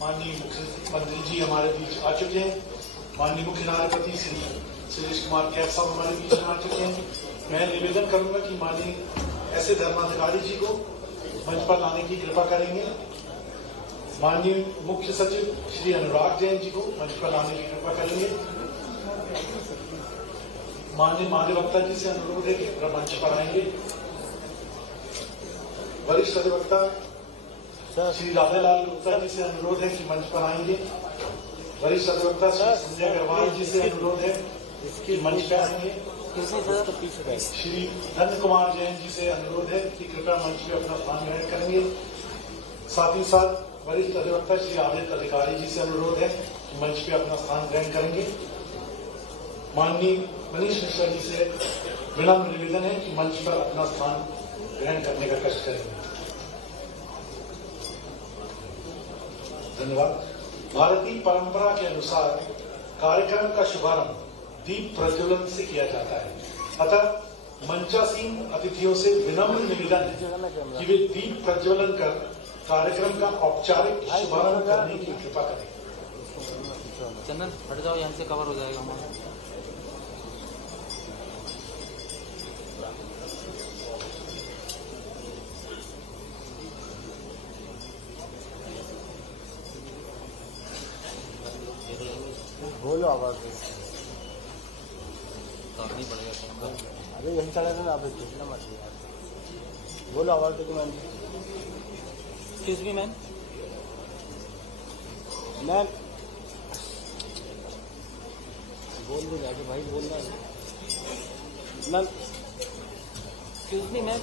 माननीय मुख्यमंत्री जी हमारे बीच आ चुके हैं। माननीय मुख्य न्यायाधिपति श्री सुरेश कुमार कैद साहब हमारे बीच में आ चुके हैं। मैं निवेदन करूंगा कि माननीय ऐसे धर्माधिकारी जी को मंच पर लाने की कृपा करेंगे। माननीय मुख्य सचिव श्री अनुराग जैन जी को मंच पर लाने की कृपा करेंगे। माननीय महाधिवक्ता जी से अनुरोध है कि मंच पर आएंगे। वरिष्ठ अधिवक्ता श्री राधालाल गुप्ता जी से अनुरोध है कि मंच पर आएंगे। वरिष्ठ अधिवक्ता श्री संजय अग्रवाल जी से अनुरोध है कि मंच पर आएंगे। श्री धन्य कुमार जैन जी से अनुरोध है कि कृपया मंच पर अपना स्थान ग्रहण करेंगे। साथ ही साथ वरिष्ठ अधिवक्ता श्री आदित्य अधिकारी जी से अनुरोध है कि मंच पर अपना स्थान ग्रहण करेंगे। माननीय मनीष मिश्रा जी से विनम्र निवेदन है कि मंच पर अपना स्थान ग्रहण करने का कष्ट करेंगे। धन्यवाद। भारतीय परंपरा के अनुसार कार्यक्रम का शुभारंभ दीप प्रज्वलन से किया जाता है। अतः मंचासीन अतिथियों से विनम्र निवेदन है कि वे दीप प्रज्वलन कर कार्यक्रम का औपचारिक शुभारंभ करने की कृपा करें। चंदन हट जाओ, यहाँ से कवर हो जाएगा हमारा। बोलो आवाज नहीं पड़ेगा। अरे यही चला था ना, आप कितना मर्जी यार। बोलो आवाज देखो ma'am. Excuse me ma'am. Ma'am बोल दो जाके भाई, बोल रहा है मैम। Excuse me ma'am.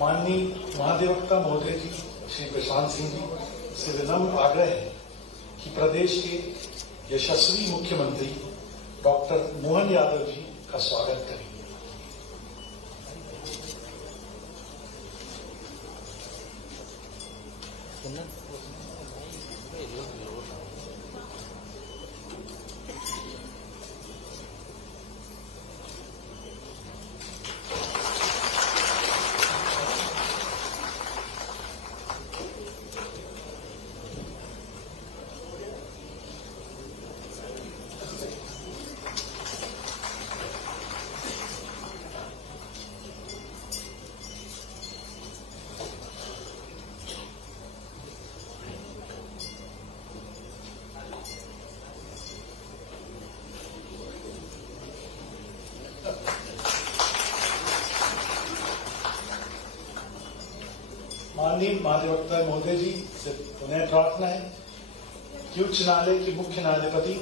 माननीय महाधिवक्ता महोदय जी श्री प्रशांत सिंह जी से विनम्र आग्रह है कि प्रदेश के यशस्वी मुख्यमंत्री डॉक्टर मोहन यादव जी का स्वागत करें। माननीय महाधिवक्ता महोदय जी से पुनः प्रार्थना है कि उच्च न्यायालय के मुख्य न्यायाधिपति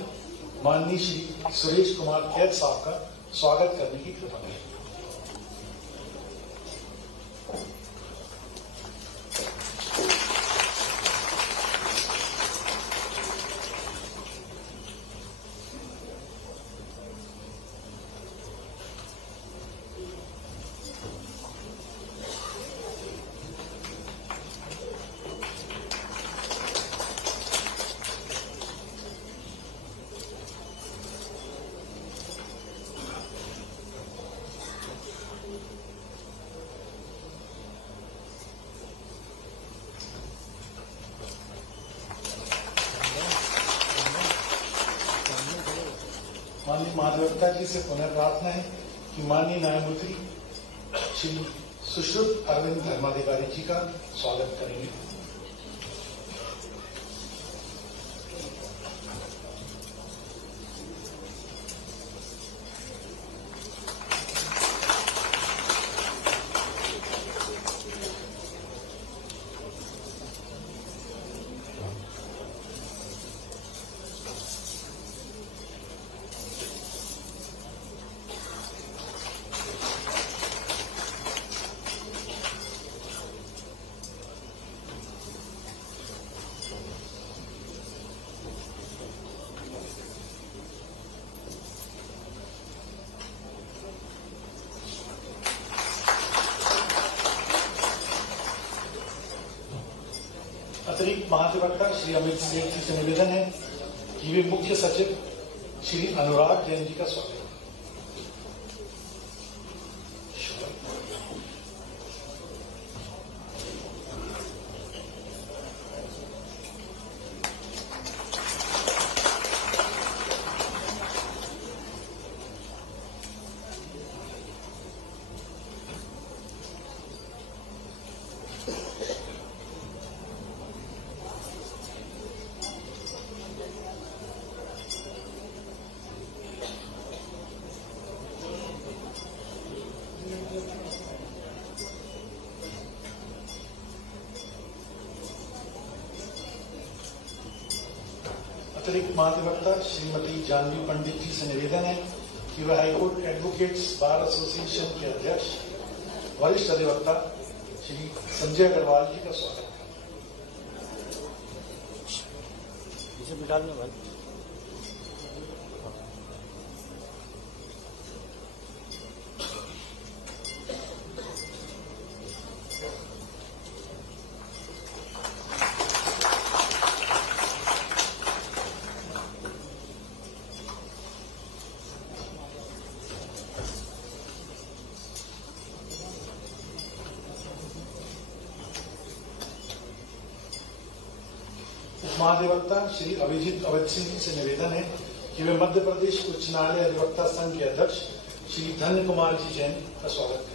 माननीय श्री सुरेश कुमार कैद साहब का स्वागत करने की कृपा करें। माननीय महाधिवक्ता जी से पुनः प्रार्थना है कि माननीय न्यायमूर्ति श्री सुश्रुत अरविंद धर्माधिकारी जी का स्वागत करेंगे। अतिरिक्त महाधिवक्ता श्री अमित सेठ जी से निवेदन है कि वे मुख्य सचिव श्री अनुराग जैन जी का स्वागत करें। अतिरिक्त महाधिवक्ता श्रीमती जानवी पंडित जी से निवेदन है कि वह हाईकोर्ट एडवोकेट्स बार एसोसिएशन के अध्यक्ष वरिष्ठ अधिवक्ता श्री संजय अग्रवाल जी का स्वागत करें। इसे बिठा लेना भाई। महाधिवक्ता श्री अभिजीत अवध सिंह जी से निवेदन है कि वे मध्य प्रदेश उच्च न्यायालय अधिवक्ता संघ के अध्यक्ष श्री धन्य कुमार जी जैन का स्वागत करें।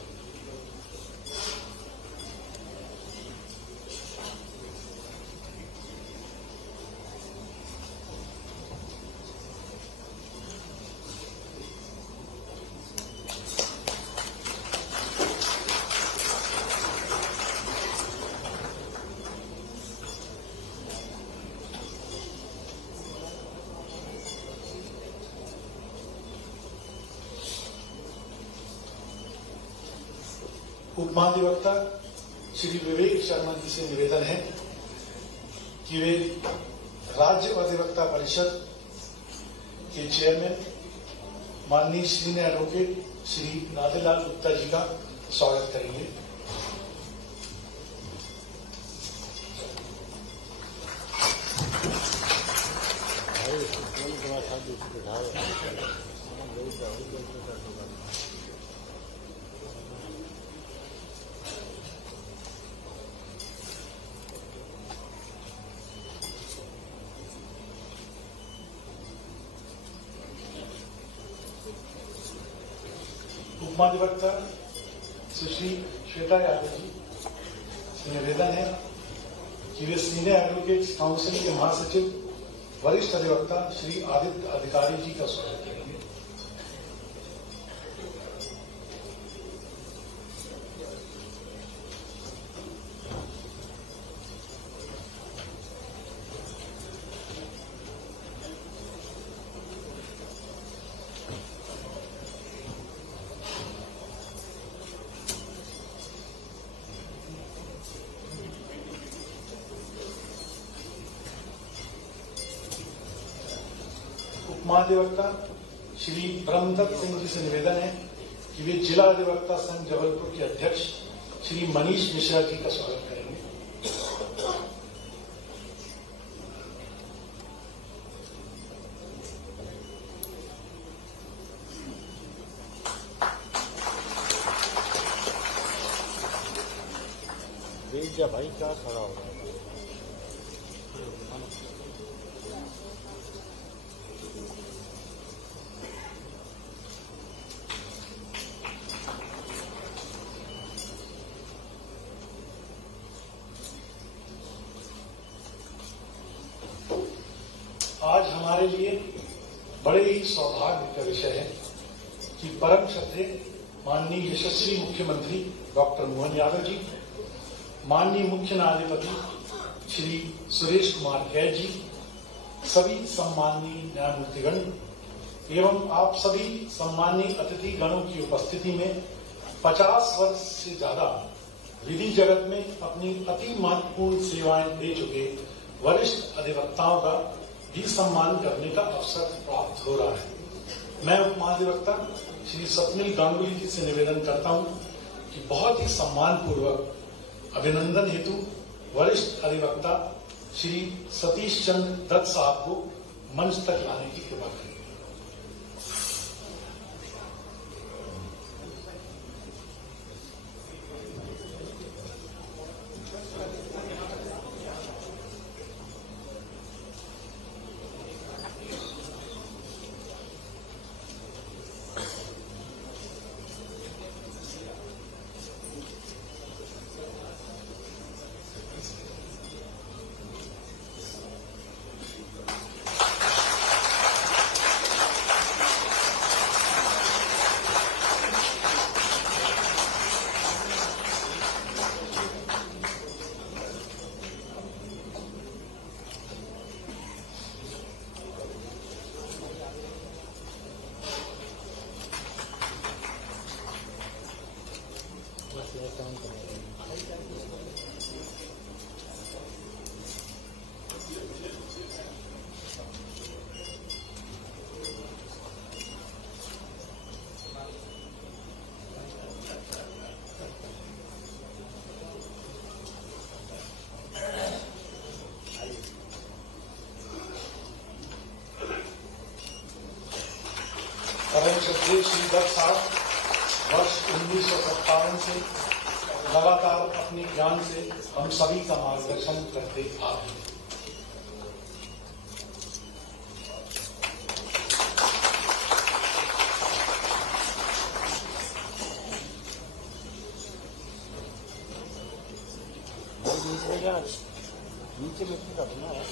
उप महाधिवक्ता श्री विवेक शर्मा जी से निवेदन है कि वे राज्य अधिवक्ता परिषद के चेयरमैन माननीय सीनियर एडवोकेट श्री नाथेलाल गुप्ता जी का स्वागत करेंगे। उपमहाधिवक्ता सुश्री श्वेता यादव जी से निवेदन है कि वे सीनियर एडवोकेट्स काउंसिल के महासचिव वरिष्ठ अधिवक्ता श्री आदित्य अधिकारी जी का स्वागत करेंगे। महाधिवक्ता श्री ब्रह्मदत्त सिंह जी से निवेदन है कि वे जिला अधिवक्ता संघ जबलपुर के अध्यक्ष श्री मनीष मिश्रा जी का स्वागत करेंगे। भेज जा भाई, क्या खड़ा हो रहा है। लिए बड़े ही सौभाग्य का विषय है कि परम श्रद्धेय माननीय यशस्वी मुख्यमंत्री डॉक्टर मोहन यादव जी, माननीय मुख्य न्यायाधिपति श्री सुरेश कुमार कैद जी, सभी सम्माननीय न्यायमूर्तिगण एवं आप सभी सम्माननीय अतिथि गणों की उपस्थिति में 50 वर्ष से ज्यादा विधि जगत में अपनी अति महत्वपूर्ण सेवाएं दे चुके वरिष्ठ अधिवक्ताओं का भी सम्मान करने का अवसर प्राप्त हो रहा है। मैं उप महाधिवक्ता श्री स्वप्निल गांगुली जी से निवेदन करता हूं कि बहुत ही सम्मान पूर्वक अभिनंदन हेतु वरिष्ठ अधिवक्ता श्री सतीश चंद्र दत्त साहब को मंच तक लाने की कृपा करें। परम श्रद्धेय श्री दत्त साहब वर्ष 1957 से लगातार अपने ज्ञान से हम सभी का मार्गदर्शन करते आ रहे हैं। नीचे बैठने का बना है।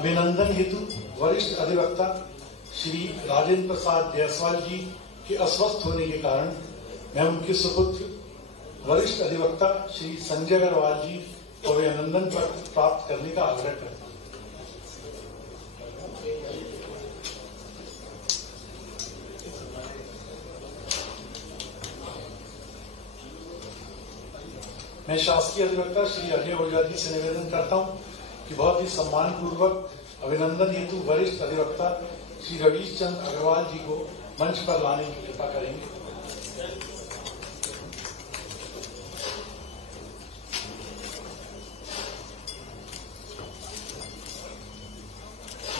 अभिनंदन हेतु वरिष्ठ अधिवक्ता श्री राजेंद्र प्रसाद जायसवाल जी के अस्वस्थ होने के कारण मैं उनके सुपुत्र वरिष्ठ अधिवक्ता श्री संजय अग्रवाल जी को अभिनंदन पत्र प्राप्त करने का आग्रह करता हूं। मैं शासकीय अधिवक्ता श्री अजय ओझा जी से निवेदन करता हूं कि बहुत ही सम्मान पूर्वक अभिनंदन हेतु वरिष्ठ अधिवक्ता श्री रवीश चंद्र अग्रवाल जी को मंच पर लाने की कृपा करेंगे।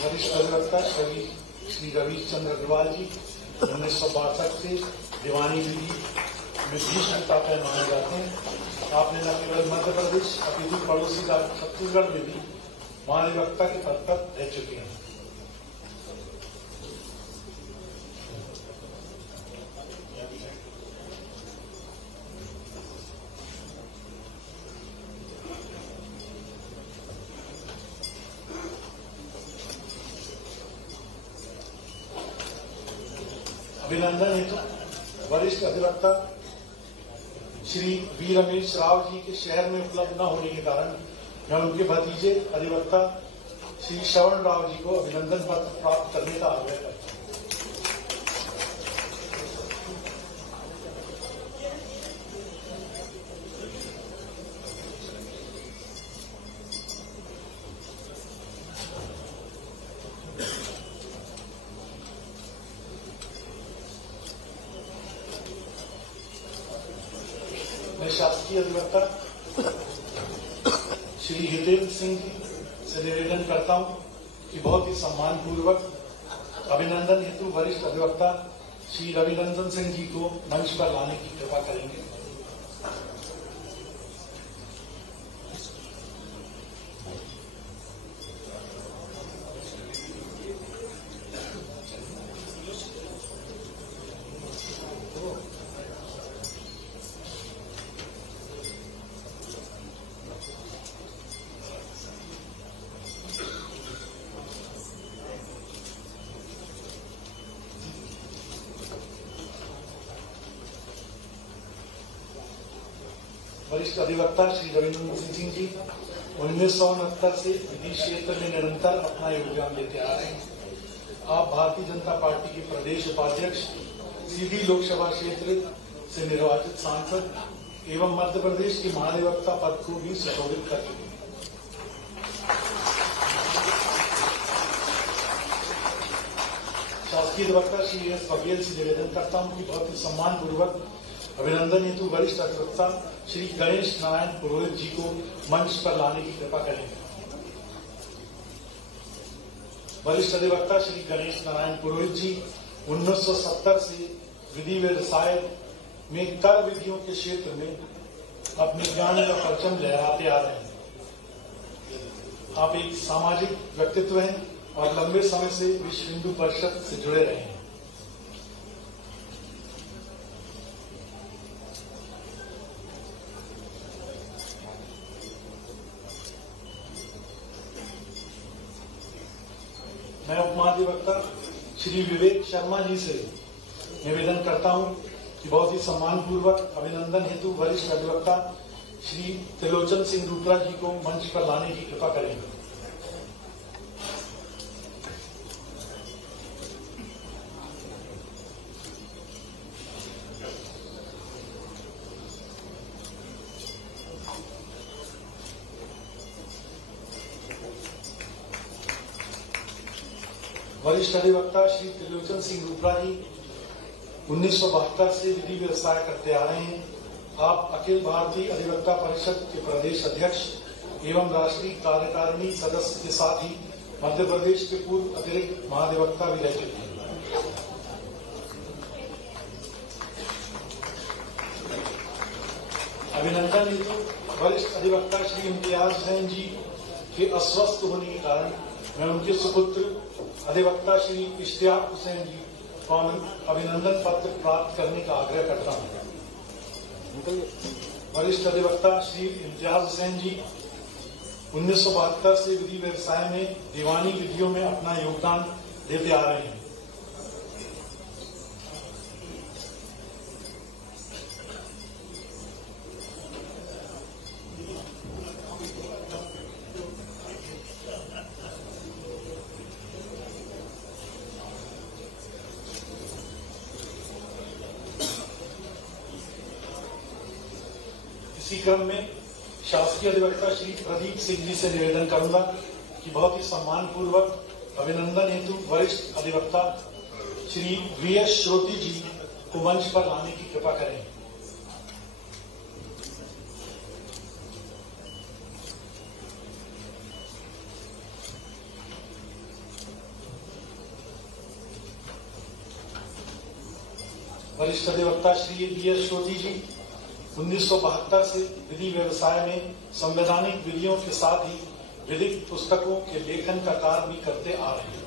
वरिष्ठ अधिवक्ता श्री रवीश चंद्र अग्रवाल जी 1962 से दीवानी विधि में भीष्म तापे माने जाते हैं। आपने न केवल मध्य प्रदेश अपितु पड़ोसी राज्य छत्तीसगढ़ में भी महाधिवक्ता के पद पर रह चुके हैं। अभिनंदन हेतु वरिष्ठ अधिवक्ता श्री वी रमेश राव जी के शहर में उपलब्ध न होने के कारण मैं उनके भतीजे अधिवक्ता श्री श्रवण राव जी को अभिनंदन पत्र प्राप्त करने का आग्रह करता हूं। शासकीय अधिवक्ता श्री हितेंद्र सिंह जी से निवेदन करता हूं कि बहुत ही सम्मान पूर्वक अभिनंदन हेतु वरिष्ठ अधिवक्ता श्री रविरंजन सिंह जी को मंच पर लाने की कृपा करेंगे। वरिष्ठ अधिवक्ता श्री रविरंजन सिंह जी 1969 से विधि क्षेत्र में निरंतर अपना योगदान देते आ रहे हैं। आप भारतीय जनता पार्टी के प्रदेश उपाध्यक्ष, सीधी लोकसभा क्षेत्र से निर्वाचित सांसद एवं मध्य प्रदेश के महाधिवक्ता पद को भी सुशोभित कर चुके हैं। शासकीय अधिवक्ता श्री एस बघेल से निवेदन करता हूं कि बहुत ही सम्मान पूर्वक अभिनंदन हेतु वरिष्ठ अधिवक्ता श्री गणेश नारायण पुरोहित जी को मंच पर लाने की कृपा करेंगे। वरिष्ठ अधिवक्ता श्री गणेश नारायण पुरोहित जी 1970 से विधि व्यवसाय में कर विधियों के क्षेत्र में अपने ज्ञान का परचम लहराते आ रहे हैं। आप एक सामाजिक व्यक्तित्व हैं और लंबे समय से विश्व हिंदू परिषद से जुड़े रहे हैं। मैं उपमहाधिवक्ता श्री विवेक शर्मा जी से निवेदन करता हूं कि बहुत ही सम्मान पूर्वक अभिनंदन हेतु वरिष्ठ अधिवक्ता श्री त्रिलोचन सिंह रूपरा जी को मंच पर लाने की कृपा करेंगे। वरिष्ठ अधिवक्ता श्री त्रिलोचन सिंह रूपरा जी 1972 से विधि व्यवसाय करते आ रहे हैं। आप अखिल भारतीय अधिवक्ता परिषद के प्रदेश अध्यक्ष एवं राष्ट्रीय कार्यकारिणी सदस्य के साथ ही मध्य प्रदेश के पूर्व अतिरिक्त महाधिवक्ता भी रह चुके हैं। अभिनंदन हेतु वरिष्ठ अधिवक्ता श्री इम्तियाज हुसैन जी के अस्वस्थ होने के कारण मैं उनके सुपुत्र अधिवक्ता श्री इश्तियाक हुसैन जी को अभिनंदन पत्र प्राप्त करने का आग्रह करता हूं। वरिष्ठ अधिवक्ता श्री इम्तियाज हुसैन जी 1972 से विधि व्यवसाय में दीवानी विधियों में अपना योगदान देते आ रहे हैं। इसी क्रम में शासकीय अधिवक्ता श्री प्रदीप सिंह जी से निवेदन करूंगा कि बहुत ही सम्मान पूर्वक अभिनंदन हेतु वरिष्ठ अधिवक्ता श्री वीएस श्रोती जी को मंच पर लाने की कृपा करें। वरिष्ठ अधिवक्ता श्री वीएस श्रोती जी 1972 से विधि व्यवसाय में संवैधानिक विधियों के साथ ही विधिक पुस्तकों के लेखन का कार्य भी करते आ रहे हैं।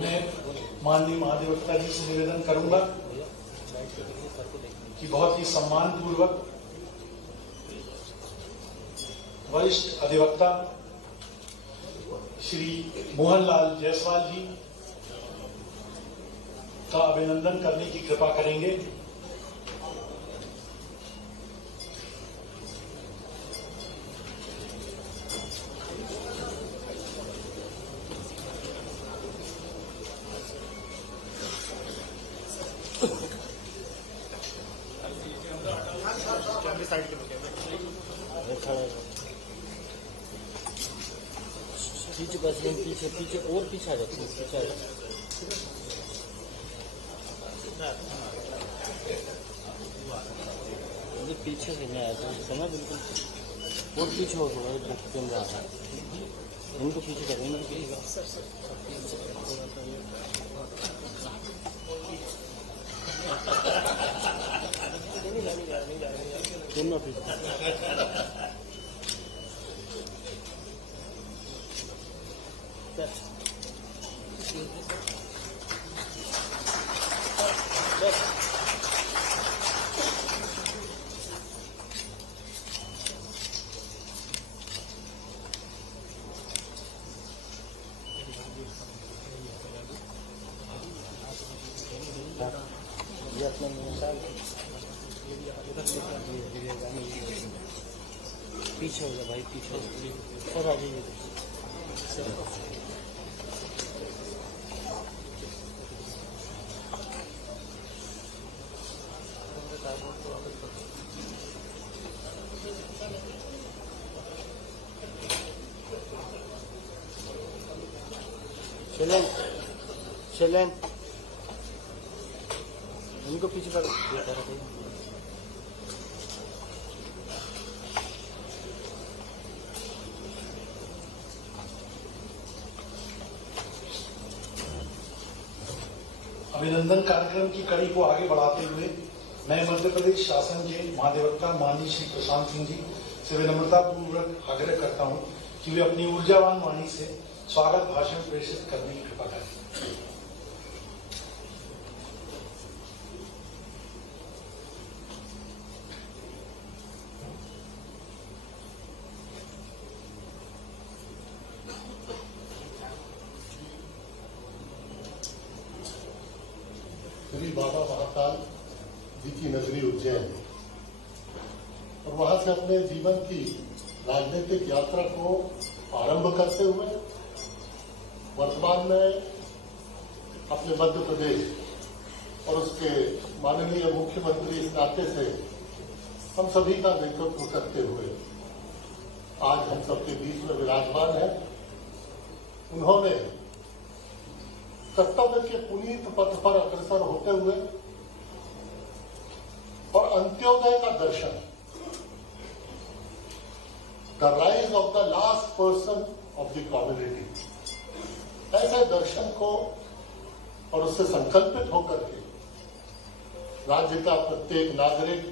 मैं माननीय महाधिवक्ता जी से निवेदन करूंगा कि बहुत ही सम्मान पूर्वक वरिष्ठ अधिवक्ता श्री मोहनलाल जायसवाल जी का अभिनंदन करने की कृपा करेंगे। पीछे बस पीछे पीछे और पीछे आ जाते हैं, पीछे आ जाते हैं। पीछे से नहीं आया था ना, बिल्कुल और पीछे हो थोड़ा कैमरा आ रहा है, इनको पीछे करें, इनको पीछे कैमरा पीछे। ये अपने पीछे हो गया भाई, पीछे सर आ जाइए। चलें इनको पीछे कर देता रहा। अभिनंदन कार्यक्रम की कड़ी को आगे बढ़ाते हुए मैं मध्य प्रदेश शासन के महाधिवक्ता माननीय श्री प्रशांत सिंह जी से विनम्रता पूर्वक आग्रह करता हूं कि वे अपनी ऊर्जावान वाणी से स्वागत भाषण प्रेषित करने की कृपा करें। श्री बाबा महाकाल जी की नगरी उज्जैन और वहां से अपने जीवन की राजनीतिक यात्रा को आरंभ करते हुए वर्तमान में अपने मध्य प्रदेश और उसके माननीय मुख्यमंत्री इस नाते से हम सभी का नेतृत्व करते हुए आज हम सबके बीच में विराजमान है। उन्होंने कर्तव्य के पुनीत पथ पर अग्रसर होते हुए और अंत्योदय का दर्शन, the rise of the last person of the community, ऐसे दर्शन को और उससे संकल्पित होकर के राज्य का प्रत्येक नागरिक,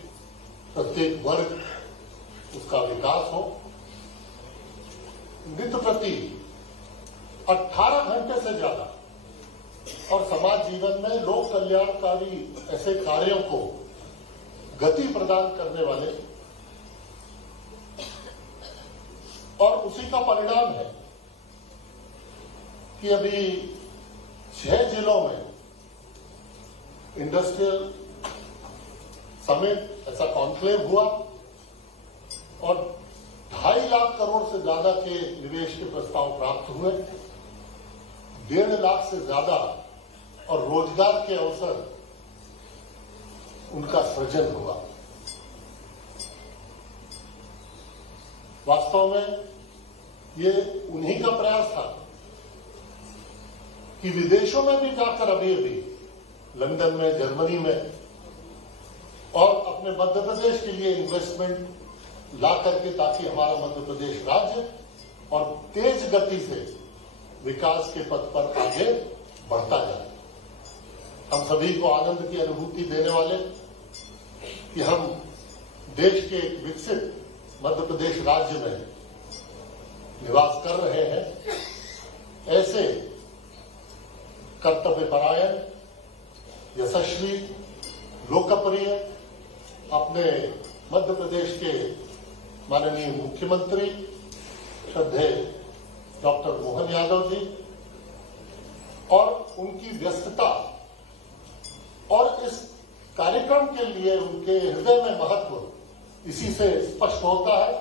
प्रत्येक वर्ग उसका विकास हो। नित्य प्रति 18 घंटे से ज्यादा और समाज जीवन में लोक कल्याणकारी ऐसे कार्यों को गति प्रदान करने वाले और उसी का परिणाम है कि अभी 6 जिलों में इंडस्ट्रियल समिट ऐसा कॉन्क्लेव हुआ और 2.5 लाख करोड़ से ज्यादा के निवेश के प्रस्ताव प्राप्त हुए। 1.5 लाख से ज्यादा और रोजगार के अवसर उनका सृजन हुआ। वास्तव में ये उन्हीं का प्रयास था कि विदेशों में भी जाकर अभी लंदन में, जर्मनी में और अपने मध्य प्रदेश के लिए इन्वेस्टमेंट ला करके ताकि हमारा मध्य प्रदेश राज्य और तेज गति से विकास के पथ पर आगे बढ़ता जाए। हम सभी को आनंद की अनुभूति देने वाले कि हम देश के एक विकसित मध्य प्रदेश राज्य में निवास कर रहे हैं। ऐसे कर्तव्यपरायण, यशस्वी, लोकप्रिय अपने मध्य प्रदेश के माननीय मुख्यमंत्री श्रद्धेय डॉक्टर मोहन यादव जी और उनकी व्यस्तता और इस कार्यक्रम के लिए उनके हृदय में महत्व इसी से स्पष्ट होता है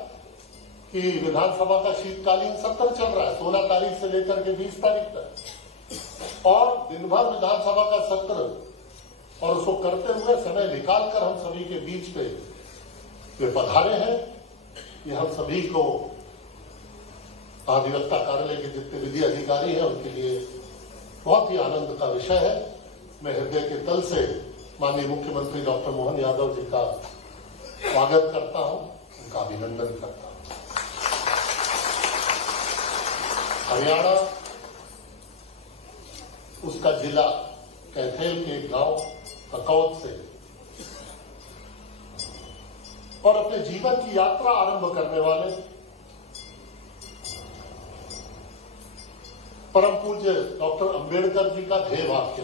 कि विधानसभा का शीतकालीन सत्र चल रहा है 16 तारीख से लेकर के 20 तारीख तक और दिन भर विधानसभा का सत्र और उसको करते हुए समय निकालकर हम सभी के बीच पे वे पधारे हैं। ये हम सभी को महाधिवक्ता कार्यालय के जितने विधि अधिकारी हैं उनके लिए बहुत ही आनंद का विषय है। मैं हृदय के तल से माननीय मुख्यमंत्री डॉक्टर मोहन यादव जी का स्वागत करता हूं, उनका अभिनंदन करता हूं। हरियाणा उसका जिला कैथल के गांव ककौत से और अपने जीवन की यात्रा आरंभ करने वाले परम पूज्य डॉक्टर अंबेडकर जी का ध्येय वाक्य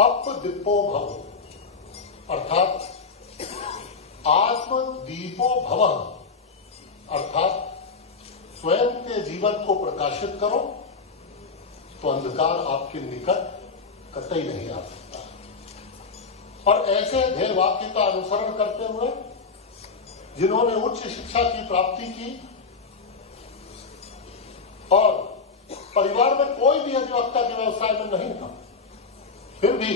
अप दीपो भव अर्थात आत्म दीपो भव अर्थात स्वयं के जीवन को प्रकाशित करो तो अंधकार आपके निकट कतई नहीं आ सकता। और ऐसे ध्येय वाक्य का अनुसरण करते हुए जिन्होंने उच्च शिक्षा की प्राप्ति की और परिवार में कोई भी अधिवक्ता के व्यवसाय में नहीं था, फिर भी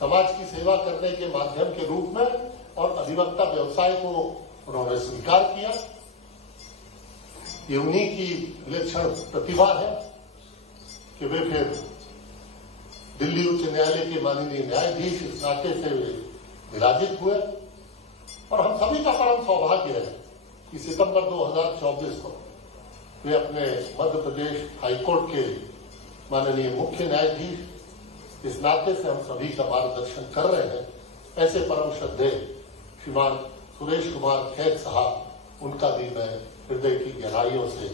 समाज की सेवा करने के माध्यम के रूप में और अधिवक्ता व्यवसाय को उन्होंने स्वीकार किया। ये उन्हीं की विलक्षण प्रतिभा है कि वे फिर दिल्ली उच्च न्यायालय के माननीय न्यायाधीश इस नाते से विराजित हुए और हम सभी का परम सौभाग्य है कि सितंबर 2024 को वे अपने मध्य प्रदेश हाईकोर्ट के माननीय मुख्य न्यायाधीश इस नाते से हम सभी का मार्गदर्शन कर रहे हैं। ऐसे परम श्रद्धेय श्रीमान सुरेश कुमार खैर साहब, उनका भी मैं हृदय की गहराइयों से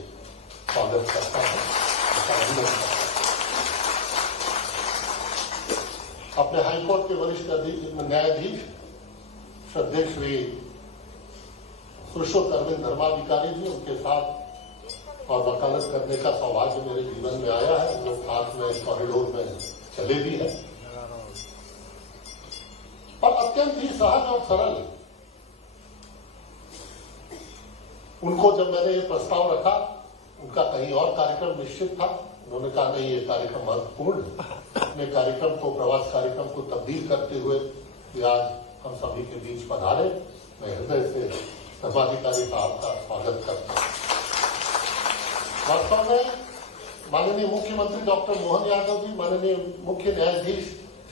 स्वागत करता हूं, अभिनंदन करता हूं। अपने हाईकोर्ट के वरिष्ठ न्यायाधीश श्रद्धेय श्री सुरेश अरविंद धर्माधिकारी जी, उनके साथ और वकालत करने का सौभाग्य मेरे जीवन में आया है। लोग साथ में कॉरिडोर में चले भी हैं और अत्यंत ही सहज और सरल। उनको जब मैंने ये प्रस्ताव रखा, उनका कहीं और कार्यक्रम निश्चित था, उन्होंने कहा नहीं ये कार्यक्रम महत्वपूर्ण है। अपने कार्यक्रम को, प्रवास कार्यक्रम को तब्दील करते हुए आज हम सभी के बीच पधारे। मैं हृदय से धर्माधिकारी का आपका स्वागत करता हूं। वास्तव में माननीय मुख्यमंत्री डॉक्टर मोहन यादव जी, माननीय मुख्य न्यायाधीश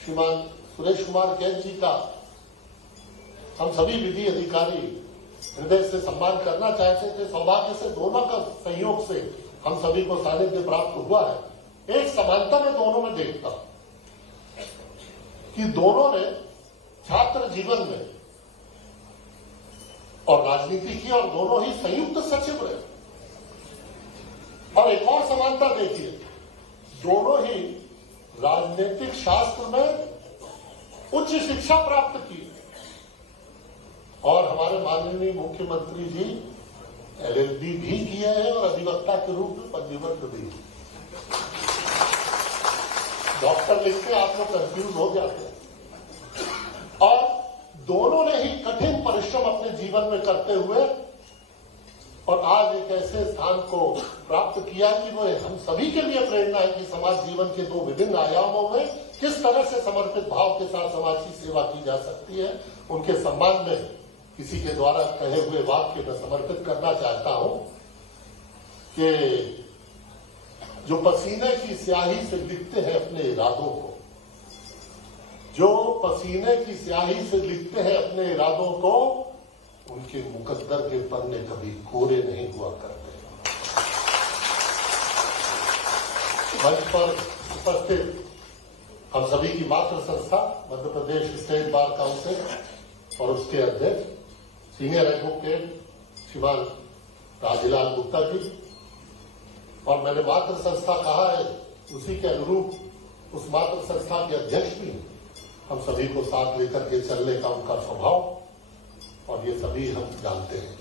श्रीमान सुरेश कुमार कैद जी का हम सभी विधि अधिकारी हृदय से सम्मान करना चाहते थे। सौभाग्य से दोनों का सहयोग से हम सभी को सानिध्य प्राप्त हुआ है। एक समानता में दोनों में देखता कि दोनों ने छात्र जीवन में और राजनीति की और दोनों ही संयुक्त सचिव रहे। और एक और समानता देखिए, दोनों ही राजनीतिक शास्त्र में उच्च शिक्षा प्राप्त की और हमारे माननीय मुख्यमंत्री जी LLB भी किए हैं और अधिवक्ता के रूप में पंजीबद्ध भी। डॉक्टर लिख के आप लोग कंफ्यूज हो जाते हैं। और दोनों ने ही कठिन परिश्रम अपने जीवन में करते हुए और आज एक ऐसे स्थान को प्राप्त किया कि वो हम सभी के लिए प्रेरणा है कि समाज जीवन के दो विभिन्न आयामों में किस तरह से समर्पित भाव के साथ समाज की सेवा की जा सकती है। उनके सम्मान में किसी के द्वारा कहे हुए वाक्य में समर्पित करना चाहता हूं कि जो पसीने की स्याही से लिखते हैं अपने इरादों को, जो पसीने की स्याही से लिखते हैं अपने इरादों को, उनके मुकद्दर के पन्ने कभी कोरे नहीं हुआ करते। मंच पर उपस्थित हम सभी की मातृ संस्था Madhya Pradesh state bar council और उसके अध्यक्ष सीनियर एडवोकेट श्रीमान राजीलाल गुप्ता जी, और मैंने मातृ संस्था कहा है उसी के अनुरूप उस मातृ संस्था के अध्यक्ष भी हम सभी को साथ लेकर के चलने का उनका स्वभाव और ये सभी हम जानते हैं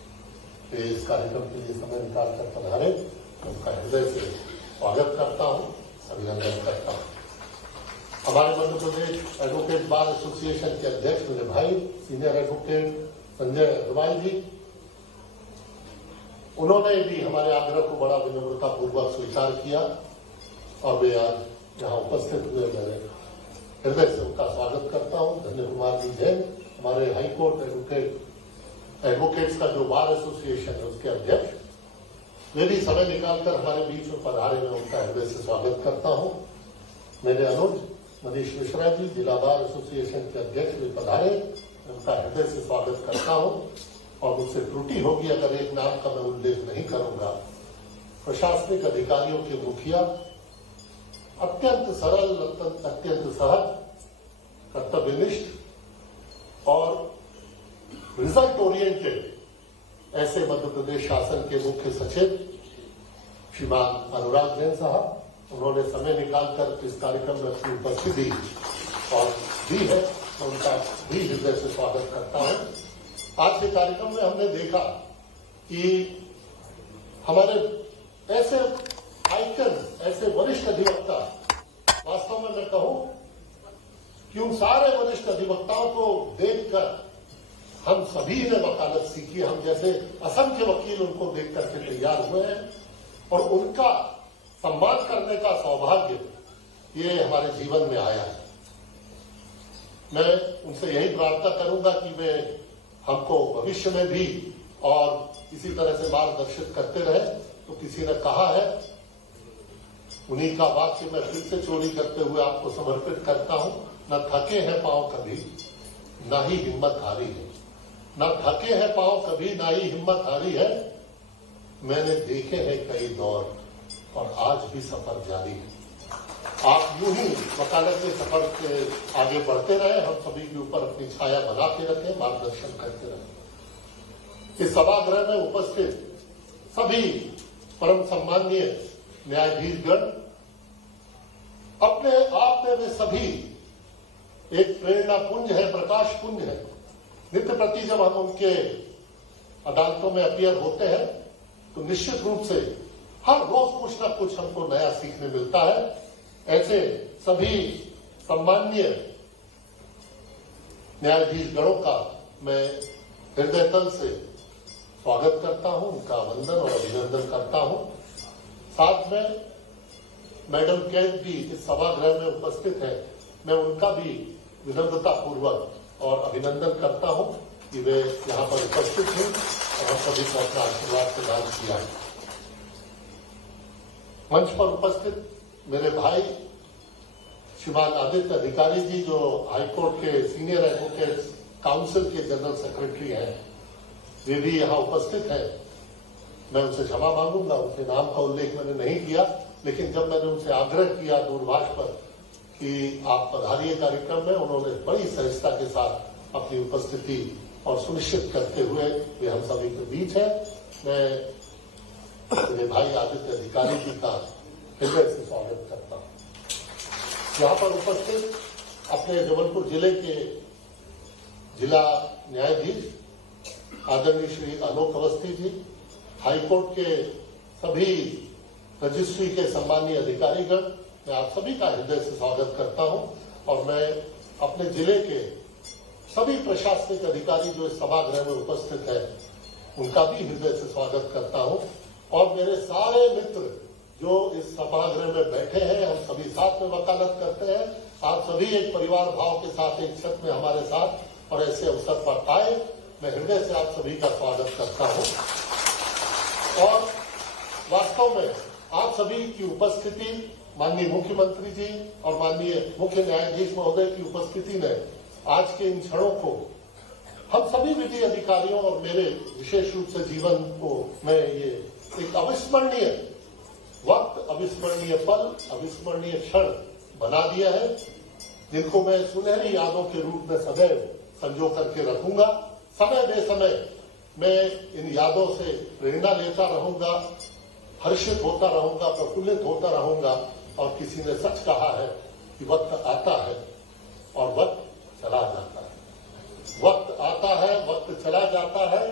कि इस कार्यक्रम के लिए समय निकाल कर पधारे। उनका हृदय से स्वागत करता हूं, अभिनंदन करता हूं। हमारे Madhya Pradesh advocate bar association के अध्यक्ष मेरे भाई सीनियर एडवोकेट संजय अग्रवाल जी, उन्होंने भी हमारे आग्रह को बड़ा विनम्रता पूर्वक स्वीकार किया और वे आज यहाँ उपस्थित हुए। मैं हृदय से उनका स्वागत करता हूँ। धन्य कुमार जी जैन, हमारे हाईकोर्ट एडवोकेट्स का जो बार एसोसिएशन है उसके अध्यक्ष, वे भी समय निकालकर हमारे बीच में पधारे, मैं उनका हृदय से स्वागत करता हूँ। मेरे अनुज मनीष मिश्रा जी, जिला बार एसोसिएशन के अध्यक्ष भी पधारे, उनका हृदय से स्वागत करता हूँ। और मुझसे त्रुटि होगी अगर एक नाम का मैं उल्लेख नहीं करूंगा। प्रशासनिक अधिकारियों के मुखिया, अत्यंत सरल, अत्यंत सहज, कर्तव्यनिष्ठ और रिजल्ट ओरिएंटेड ऐसे मध्य प्रदेश शासन के मुख्य सचिव श्रीमान अनुराग जैन साहब, उन्होंने समय निकालकर इस कार्यक्रम में अपनी उपस्थिति दी और दी है, तो उनका भी हृदय से स्वागत करता हूं। आज के कार्यक्रम में हमने देखा कि हमारे ऐसे आइकन, ऐसे वरिष्ठ अधिवक्ता, वास्तव में मैं कहूं कि उन सारे वरिष्ठ अधिवक्ताओं को देखकर हम सभी ने वकालत सीखी। हम जैसे असंख्य वकील उनको देख करके तैयार हुए हैं और उनका सम्मान करने का सौभाग्य ये हमारे जीवन में आया है। मैं उनसे यही प्रार्थना करूंगा कि वे हमको भविष्य में भी और इसी तरह से मार्गदर्शित करते रहे। तो किसी ने कहा है, उन्हीं का वाक्य मैं फिर से चोरी करते हुए आपको समर्पित करता हूं, न थके हैं पांव कभी, न ही हिम्मत हारी है। न थके हैं पांव कभी, ना ही हिम्मत हारी है। मैंने देखे हैं कई दौर और आज भी सफर जारी है। आप यूं ही वकालत के सफर के आगे बढ़ते रहे, हम सभी के ऊपर अपनी छाया बना के रखें, मार्गदर्शन करते रहे। इस सभागृह में उपस्थित सभी परम सम्माननीय न्यायाधीशगण, अपने आप में वे सभी एक प्रेरणा पुंज है, प्रकाश पुंज है। नित्य प्रति जब हम उनके अदालतों में अपीयर होते हैं तो निश्चित रूप से हर रोज कुछ ना कुछ हमको नया सीखने मिलता है। ऐसे सभी सम्माननीय न्यायाधीशगणों का मैं हृदय तल से स्वागत करता हूं, उनका वंदन और अभिनंदन करता हूं। साथ में मैडम कैद भी इस सभागृह में उपस्थित है, मैं उनका भी विनम्रता पूर्वक और अभिनंदन करता हूं कि वे यहां पर उपस्थित हैं और हम सभी को अपना आशीर्वाद प्रदान किया है। मंच पर उपस्थित मेरे भाई श्रीमान आदित्य अधिकारी जी, जो हाईकोर्ट के सीनियर एडवोकेट्स काउंसिल के जनरल सेक्रेटरी हैं, वे भी यहाँ उपस्थित हैं। मैं उनसे क्षमा मांगूंगा, उनके नाम का उल्लेख मैंने नहीं किया, लेकिन जब मैंने उनसे आग्रह किया दूरभाष पर कि आप पधारिए कार्यक्रम में, उन्होंने बड़ी सहजता के साथ अपनी उपस्थिति और सुनिश्चित करते हुए वे हम सभी के बीच है। मैं मेरे भाई आदित्य अधिकारी जी का हृदय से स्वागत करता हूं। यहाँ पर उपस्थित अपने जबलपुर जिले के जिला न्यायाधीश आदरणीय श्री आलोक अवस्थी जी, हाईकोर्ट के सभी रजिस्ट्री के सम्मानीय अधिकारीगण, मैं आप सभी का हृदय से स्वागत करता हूं। और मैं अपने जिले के सभी प्रशासनिक अधिकारी जो इस सभागृह में उपस्थित है, उनका भी हृदय से स्वागत करता हूं। और मेरे सारे मित्र जो इस सभागृह में बैठे हैं, हम सभी साथ में वकालत करते हैं। आप सभी एक परिवार भाव के साथ एक छत में हमारे साथ और ऐसे अवसर पर आए, मैं हृदय से आप सभी का स्वागत करता हूं। और वास्तव में आप सभी की उपस्थिति, माननीय मुख्यमंत्री जी और माननीय मुख्य न्यायाधीश महोदय की उपस्थिति ने आज के इन क्षणों को हम सभी विधि अधिकारियों और मेरे विशेष रूप से जीवन को मैं ये एक अविस्मरणीय वक्त, अविस्मरणीय पल, अविस्मरणीय क्षण बना दिया है, जिनको मैं सुनहरी यादों के रूप में सदैव संजो करके रखूंगा। समय बेसमय मैं इन यादों से प्रेरणा लेता रहूंगा, हर्षित होता रहूंगा, प्रफुल्लित होता रहूंगा। और किसी ने सच कहा है कि वक्त आता है और वक्त चला जाता है। वक्त आता है, वक्त चला जाता है।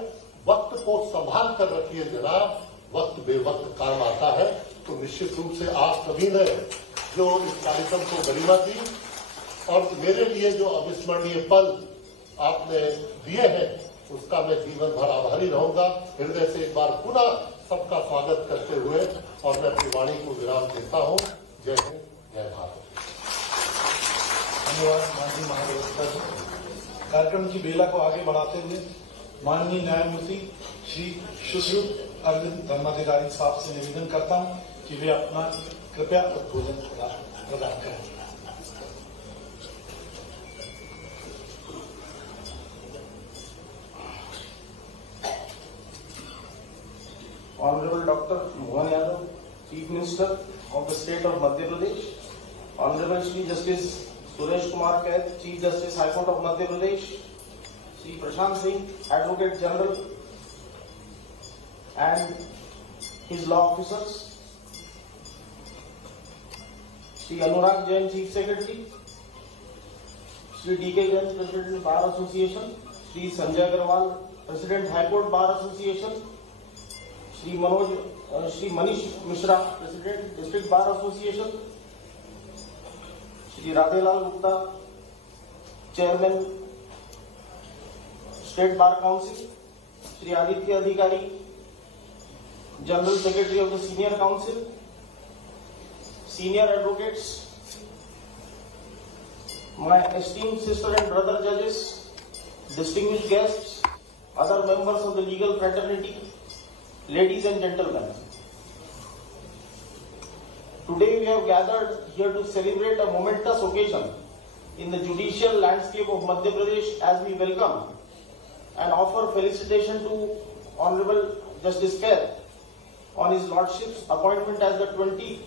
वक्त को संभाल कर रखिए जनाब, वक्त बेवक्त काम आता है, तो निश्चित रूप से आप सभी ने जो इस कार्यक्रम को गरिमा दी और मेरे लिए जो अविस्मरणीय पल आपने दिए हैं, उसका मैं जीवन भर आभारी रहूंगा। हृदय से एक बार पुनः सबका स्वागत करते हुए और मैं अपनी वाणी को विराम देता हूं। जय हिंद, जय भारत। धन्यवाद माननीय महाधिवक्ता जी। कार्यक्रम की बेला को आगे बढ़ाते हुए माननीय न्यायमूर्ति श्री सुश्रुत अरविंद धर्माधिकारी साहब से निवेदन करता हूं कि वे अपना कृपया उद्बोधन प्रदान करें। Honorable Dr. Mohan Yadav, Chief Minister of the State of Madhya Pradesh, Honorable Shri Justice Suresh Kumar Kaid, Chief Justice High Court of Madhya Pradesh, Shri Prashant Singh, Advocate General, and his law officers, Shri Anurag Jain, Chief Secretary, Shri D.K. Jain, President Bar Association, Shri Sanjay Agarwal, President High Court Bar Association, Shri Manish Mishra, President District Bar Association, Shri Radhelal Gupta, Chairman State Bar Council, Shri Aditya Adhikari, General Secretary of the Senior Council, Senior Advocates, my esteemed sister and brother judges, distinguished guests, other members of the legal fraternity, ladies and gentlemen. Today we have gathered here to celebrate a momentous occasion in the judicial landscape of Madhya Pradesh as we welcome and offer felicitation to Honorable Justice Kaid on his Lordship's appointment as the 20th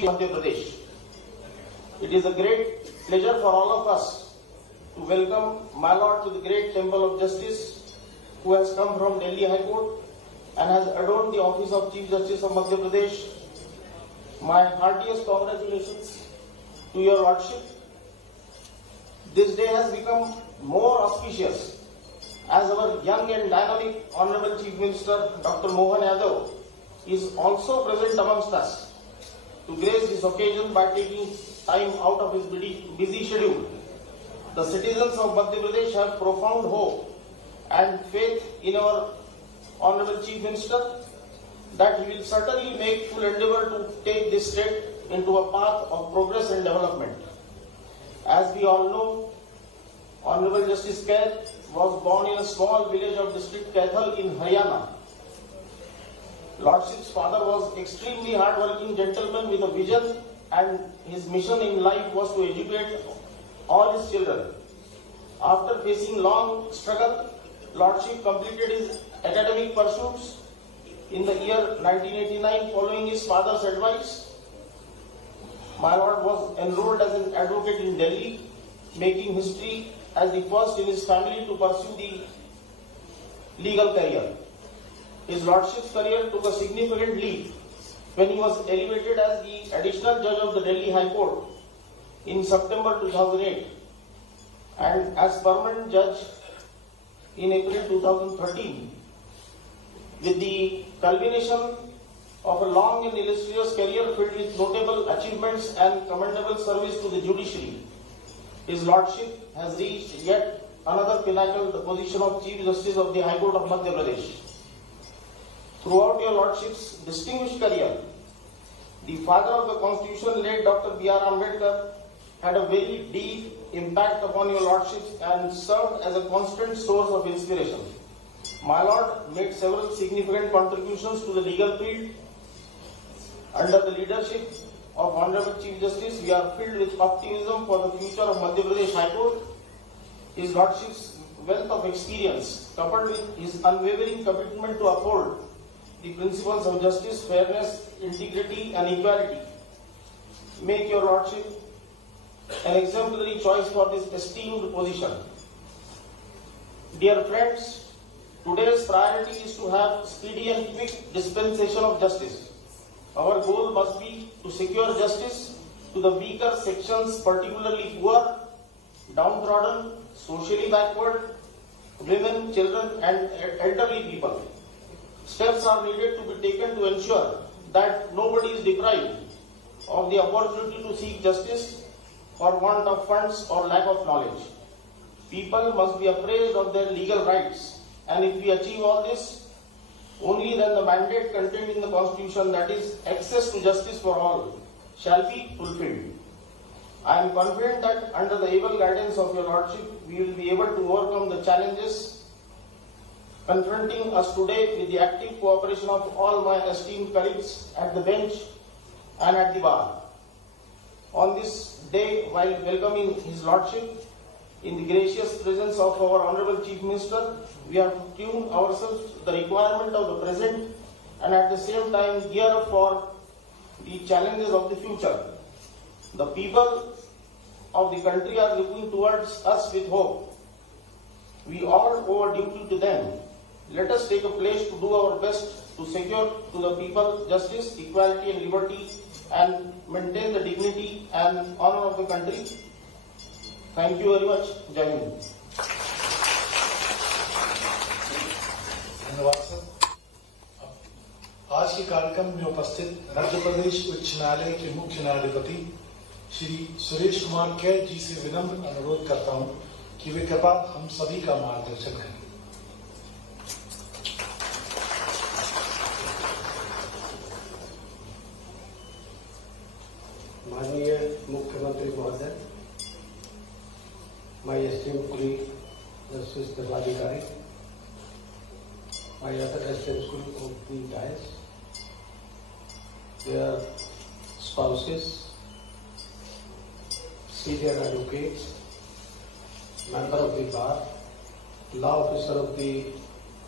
Madhya Pradesh. It is a great pleasure for all of us to welcome my Lord to the great temple of justice, who has come from Delhi High Court and has adorned the office of Chief Justice of Madhya Pradesh. My heartiest congratulations to your Lordship. This day has become more auspicious as our young and dynamic Honorable Chief Minister Dr. Mohan Yadav is also present amongst us to grace this occasion by taking time out of his busy schedule. The citizens of Madhya Pradesh have profound hope and faith in our Honorable Chief Minister that he will certainly make full endeavour to take this state into a path of progress and development. As we all know, Honorable Justice Kaid was born in a small village of district Kaithal in Haryana. Lordship's father was extremely hard-working gentleman with a vision, and his mission in life was to educate all his children. After facing long struggle, Lordship completed his academic pursuits in the year 1989 following his father's advice. My Lord was enrolled as an advocate in Delhi, making history as the first in his family to pursue the legal career. His Lordship's career took a significant leap when he was elevated as the additional judge of the Delhi High Court in September 2008 and as permanent judge in April 2013. With the culmination of a long and illustrious career filled with notable achievements and commendable service to the judiciary, His Lordship has reached yet another pinnacle, the position of Chief Justice of the High Court of Madhya Pradesh. Throughout your Lordship's distinguished career, the father of the Constitution, late Dr. B.R. Ambedkar, had a very deep impact upon your Lordships and served as a constant source of inspiration. My Lord made several significant contributions to the legal field. Under the leadership of Honorable Chief Justice, we are filled with optimism for the future of Madhya Pradesh High Court. His Lordship's wealth of experience, coupled with his unwavering commitment to uphold the principles of justice, fairness, integrity and equality, make your Lordship an exemplary choice for this esteemed position. Dear friends, today's priority is to have speedy and quick dispensation of justice. Our goal must be to secure justice to the weaker sections, particularly poor, downtrodden, socially backward, women, children and elderly people. Steps are needed to be taken to ensure that nobody is deprived of the opportunity to seek justice for want of funds or lack of knowledge. People must be appraised of their legal rights, and if we achieve all this, only then the mandate contained in the Constitution, that is, access to justice for all, shall be fulfilled. I am confident that under the able guidance of your Lordship, we will be able to overcome the challenges confronting us today with the active cooperation of all my esteemed colleagues at the bench and at the bar. On this day, while welcoming His Lordship in the gracious presence of our Honorable Chief Minister, we have tuned ourselves to the requirement of the present and at the same time gear up for the challenges of the future. The people of the country are looking towards us with hope. We all owe a duty to them. Let us take a pledge to do our best to secure to the people justice, equality and liberty, and maintain the dignity and honor of the country. Thank you very much. Jai Hind. धन्यवाद sir. आज के कार्यक्रम में उपस्थित मध्य प्रदेश उच्च न्यायालय के मुख्य न्यायाधिपति श्री सुरेश कुमार कैद जी से विनम्र अनुरोध करता हूं कि वे कृपया हम सभी का मार्गदर्शन करें। माननीय मुख्यमंत्री महोदय, my esteemed colleague, Justice Dharmadhikari, my other residents of the dais, their spouses, senior advocates, member of the bar, law officer of the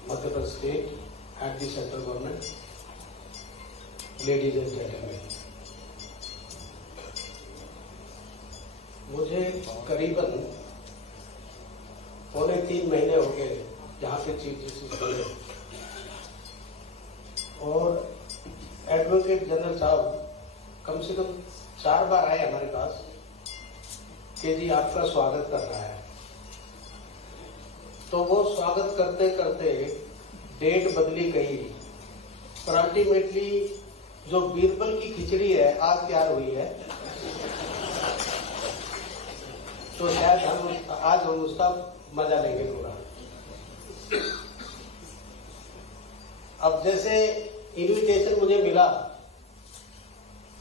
Madhya Pradesh state and the central government, ladies and gentlemen. मुझे करीबन 2.5 महीने हो गए यहाँ पे chief justice बने और advocate general साहब कम से कम 4 बार आए हमारे पास कि जी आपका स्वागत कर रहा है। तो वो स्वागत करते करते डेट बदली गई, पर अल्टीमेटली जो बीरबल की खिचड़ी है आज तैयार हुई है, तो शायद आज हम उसका मजा लेंगे पूरा। अब जैसे इनविटेशन मुझे मिला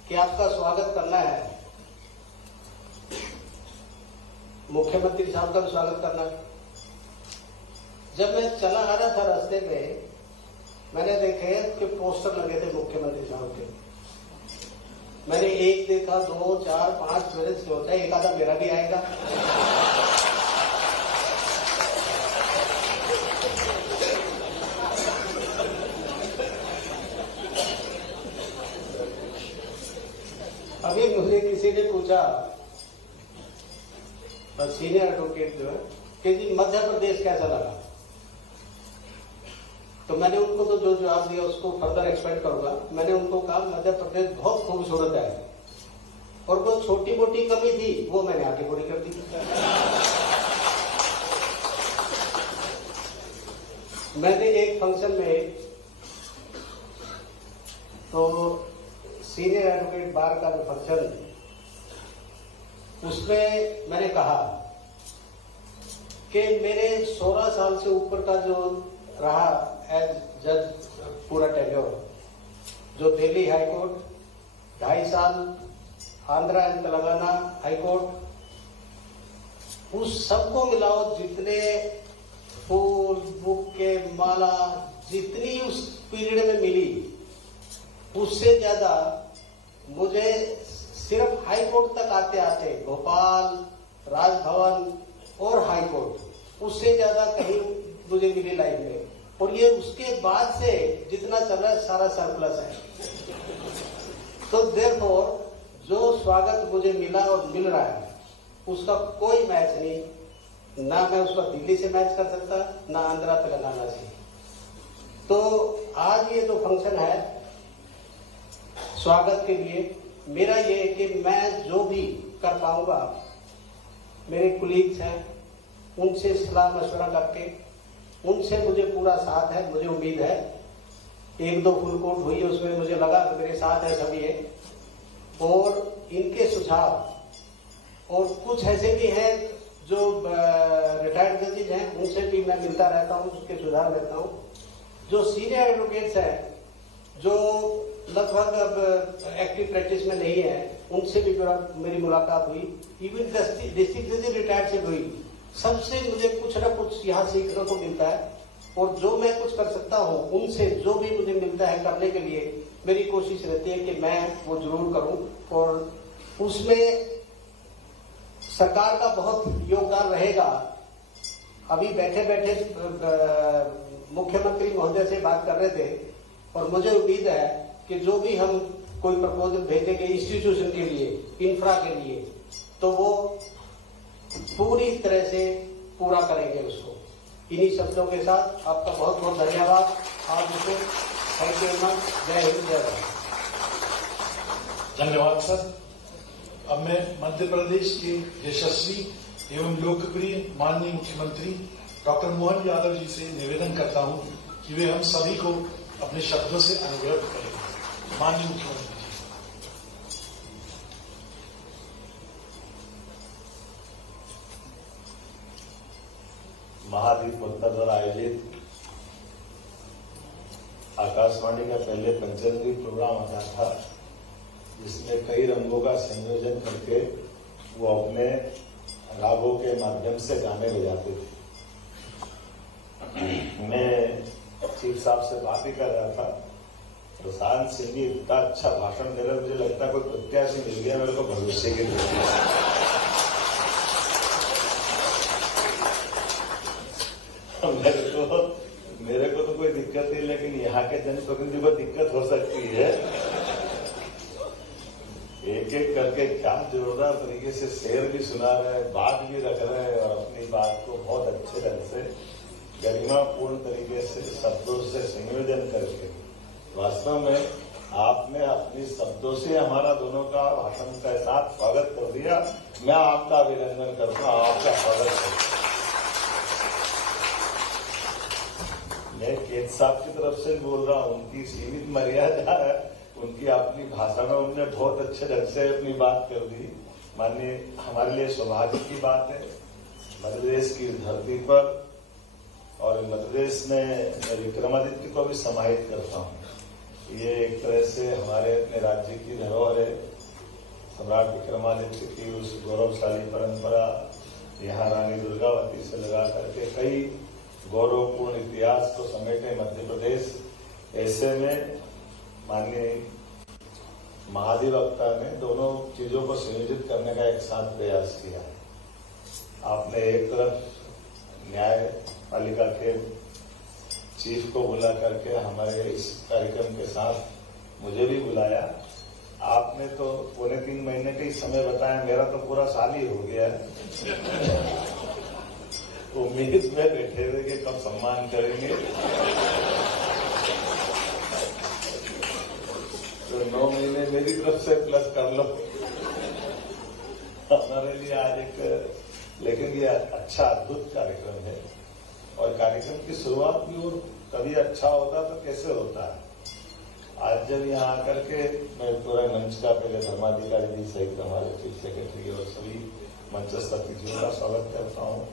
कि आपका स्वागत करना है, मुख्यमंत्री साहब का भी स्वागत करना है। जब मैं चला आ रहा था रास्ते में, मैंने देखे कि पोस्टर लगे थे मुख्यमंत्री साहब के। मैंने एक देखा, 2, 4, 5, मेरे सोचा एक आधा मेरा भी आएगा। अभी मुझे किसी ने पूछा, सीनियर एडवोकेट जो है, कि जी मध्य प्रदेश कैसा लगा? तो मैंने उनको तो जो जवाब दिया उसको फर्दर एक्सपेंड करूंगा। मैंने उनको कहा मध्य प्रदेश बहुत खूबसूरत है और वो छोटी मोटी कमी थी वो मैंने आगे पूरी कर दी। मैंने एक फंक्शन में तो सीनियर एडवोकेट बार का जो फंक्शन, उसमें मैंने कहा कि मेरे 16 साल से ऊपर का जो रहा एज जज पूरा टेन्योर, जो दिल्ली हाई कोर्ट 2.5 साल, Andhra and Telangana high court, उस सबको मिलाओ जितने फूल बुके माला जितनी उस पीरियड में मिली, उससे ज्यादा मुझे सिर्फ हाई कोर्ट तक आते आते भोपाल, राजभवन और हाई कोर्ट, उससे ज्यादा कहीं मुझे मिली लाइफ में। और ये उसके बाद से जितना चल रहा है सारा सरप्लस है। तो देयरफॉर जो स्वागत मुझे मिला और मिल रहा है उसका कोई मैच नहीं, ना मैं उसका दिल्ली से मैच कर सकता, ना आंध्रा तेलंगाना से। तो आज ये जो फंक्शन है स्वागत के लिए, मेरा ये है कि मैं जो भी कर पाऊंगा, मेरे कुलीग्स हैं उनसे सलाह मशवरा करके, उनसे मुझे पूरा साथ है। मुझे उम्मीद है एक दो फुल कोर्ट हुई, उसमें मुझे लगा कि मेरे साथ है सभी है, और इनके सुझाव और कुछ ऐसे भी हैं जो रिटायर्ड जजेज हैं, उनसे भी मैं मिलता रहता हूँ, उसके सुझाव लेता हूँ। जो सीनियर एडवोकेट्स हैं जो लगभग अब एक्टिव प्रैक्टिस में नहीं है, उनसे भी मेरी मुलाकात हुई। इवन डिस्ट्रिक्ट जज रिटायर्ड से हुई। सबसे मुझे कुछ ना कुछ यहाँ सीखने को मिलता है, और जो मैं कुछ कर सकता हूँ उनसे जो भी मुझे मिलता है करने के लिए मेरी कोशिश रहती है कि मैं वो जरूर करूँ, और उसमें सरकार का बहुत योगदान रहेगा। अभी बैठे बैठे मुख्यमंत्री महोदय से बात कर रहे थे, और मुझे उम्मीद है कि जो भी हम कोई प्रपोजल भेजेंगे इंस्टीट्यूशन के लिए, इंफ्रा के लिए, तो वो पूरी तरह से पूरा करेंगे उसको। इन्हीं शब्दों के साथ आपका बहुत बहुत धन्यवाद। आज मुझे थैंक यू वेरी मच। जय हिंद, जय भारत। धन्यवाद सर। अब मैं मध्य प्रदेश के यशस्वी एवं लोकप्रिय माननीय मुख्यमंत्री डॉक्टर मोहन यादव जी से निवेदन करता हूं कि वे हम सभी को अपने शब्दों से अनुग्रहित करें। माननीय मुख्यमंत्री जी। महादीप वक्ता द्वारा आयोजित आकाशवाणी का पहले पंचायती प्रोग्राम आता था, जिसमें कई रंगों का संयोजन करके वो अपने रागों के माध्यम से गाने बजाते थे। मैं चीफ साहब से बात ही कर रहा था, प्रशांत सिंह जी इतना अच्छा भाषण दे रहे, मुझे लगता है कोई प्रत्याशी मिल गया मेरे को भविष्य के लिए। मेरे को तो कोई दिक्कत नहीं, लेकिन यहाँ के जनप्रतिनिधि को दिक्कत हो सकती है। एक एक करके क्या जोरदार तरीके से शेर भी सुना रहे, बात भी रख रहे हैं, और अपनी बात को बहुत अच्छे ढंग से गरिमापूर्ण तरीके से शब्दों से संयोजन करके, वास्तव में आपने अपनी शब्दों से हमारा दोनों का भाषण के साथ स्वागत कर दिया। मैं आपका अभिनंदन करता हूँ, आपका स्वागत करता हूँ। मैं केत साहब की तरफ से बोल रहा हूँ, उनकी सीमित मर्यादा है, उनकी अपनी भाषा में उन्होंने बहुत अच्छे ढंग से अपनी बात कर दी। माननीय हमारे लिए सौभाग्य की बात है मध्य प्रदेश की धरती पर, और मध्य प्रदेश में मैं विक्रमादित्य को भी समाहित करता हूँ। ये एक तरह से हमारे अपने राज्य की धरोहर है। सम्राट विक्रमादित्य की उस गौरवशाली परंपरा, यहाँ रानी दुर्गावती से लगा करके कई गौरवपूर्ण इतिहास को समेटे मध्य प्रदेश। ऐसे में माननीय महाधिवक्ता ने दोनों चीजों को संयोजित करने का एक साथ प्रयास किया। आपने एक तरफ न्यायपालिका के चीफ को बुला करके हमारे इस कार्यक्रम के साथ मुझे भी बुलाया। आपने तो 3.5 महीने का ही समय बताया, मेरा तो पूरा साल ही हो गया है। उम्मीद में बैठे हुए कि कब सम्मान करेंगे। तो 9 महीने मेरी तरफ से प्लस कर लो। हमारे लिए आज एक, लेकिन ये अच्छा अद्भुत कार्यक्रम है, और कार्यक्रम की शुरुआत भी और कभी अच्छा होता तो कैसे होता है। आज जब यहाँ आकर के मैं पूरा मंच का पहले धर्माधिकारी जी सहित हमारे चीफ सेक्रेटरी और सभी मंचस्थ अतिथियों का स्वागत करता हूँ।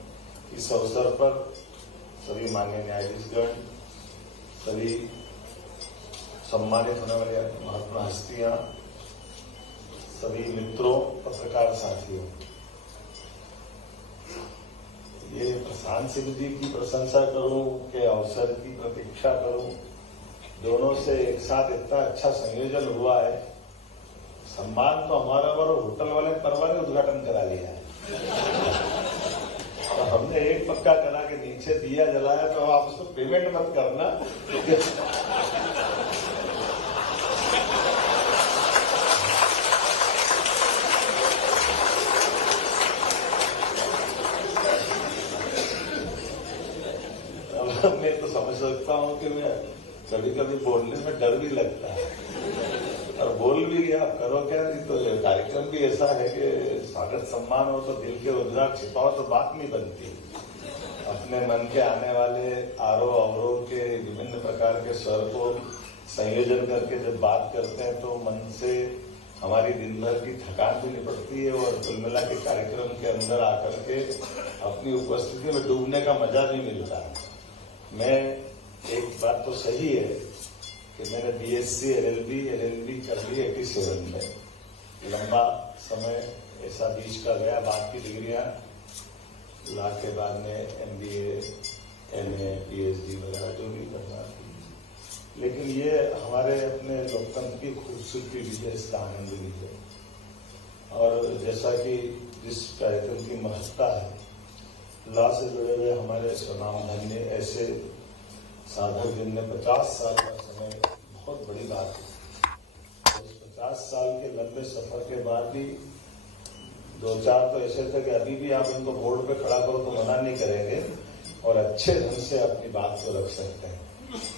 इस अवसर पर सभी माननीय न्यायाधीशगण, सभी सम्मानित होने वाले महत्वपूर्ण हस्तियां, सभी मित्रों, पत्रकार साथियों, ये प्रशांत सिंह जी की प्रशंसा करूं के अवसर की प्रतीक्षा करूं, दोनों से एक साथ इतना अच्छा संयोजन हुआ है। सम्मान तो हमारा और होटल वाले परवाने उद्घाटन करा लिया है। तो हमने एक पक्का करा के नीचे दिया जलाया, तो आप उसको पेमेंट मत करना। अब मैं तो समझ सकता हूँ कि मैं कभी कभी बोलने में डर भी लगता है, और बोल भी गया, करो क्या। नहीं तो कार्यक्रम भी ऐसा है कि स्वागत सम्मान हो तो दिल के उद्गार छिपाओ तो बात नहीं बनती। अपने मन के आने वाले आरोह अवरोह के विभिन्न प्रकार के स्वर को संयोजन करके जब बात करते हैं तो मन से हमारी दिन भर की थकान भी निपटती है और कुल मिला के कार्यक्रम के अंदर आकर के अपनी उपस्थिति में डूबने का मजा भी मिलता है। मैं एक बात तो सही है कि मैंने बीएससी एलएलबी कर ली 87 में। लंबा समय ऐसा बीच का गया, बाद की डिग्रियां ला के बाद में एमबीए, एमए, पीएचडी वगैरह जो भी करना थी, लेकिन ये हमारे अपने लोकतंत्र की खूबसूरती भी है, इसका आनंद भी है। और जैसा कि जिस कार्यक्रम की महत्ता है, ला से जुड़े हुए हमारे स्वनाम धन्य ऐसे साधक जिनने 50 साल का समय, बहुत बड़ी बात है। उस 50 साल के लंबे सफर के बाद भी 2-4 तो ऐसे थे कि अभी भी आप इनको बोर्ड पे खड़ा करो तो मना नहीं करेंगे और अच्छे ढंग से अपनी बात को रख सकते हैं।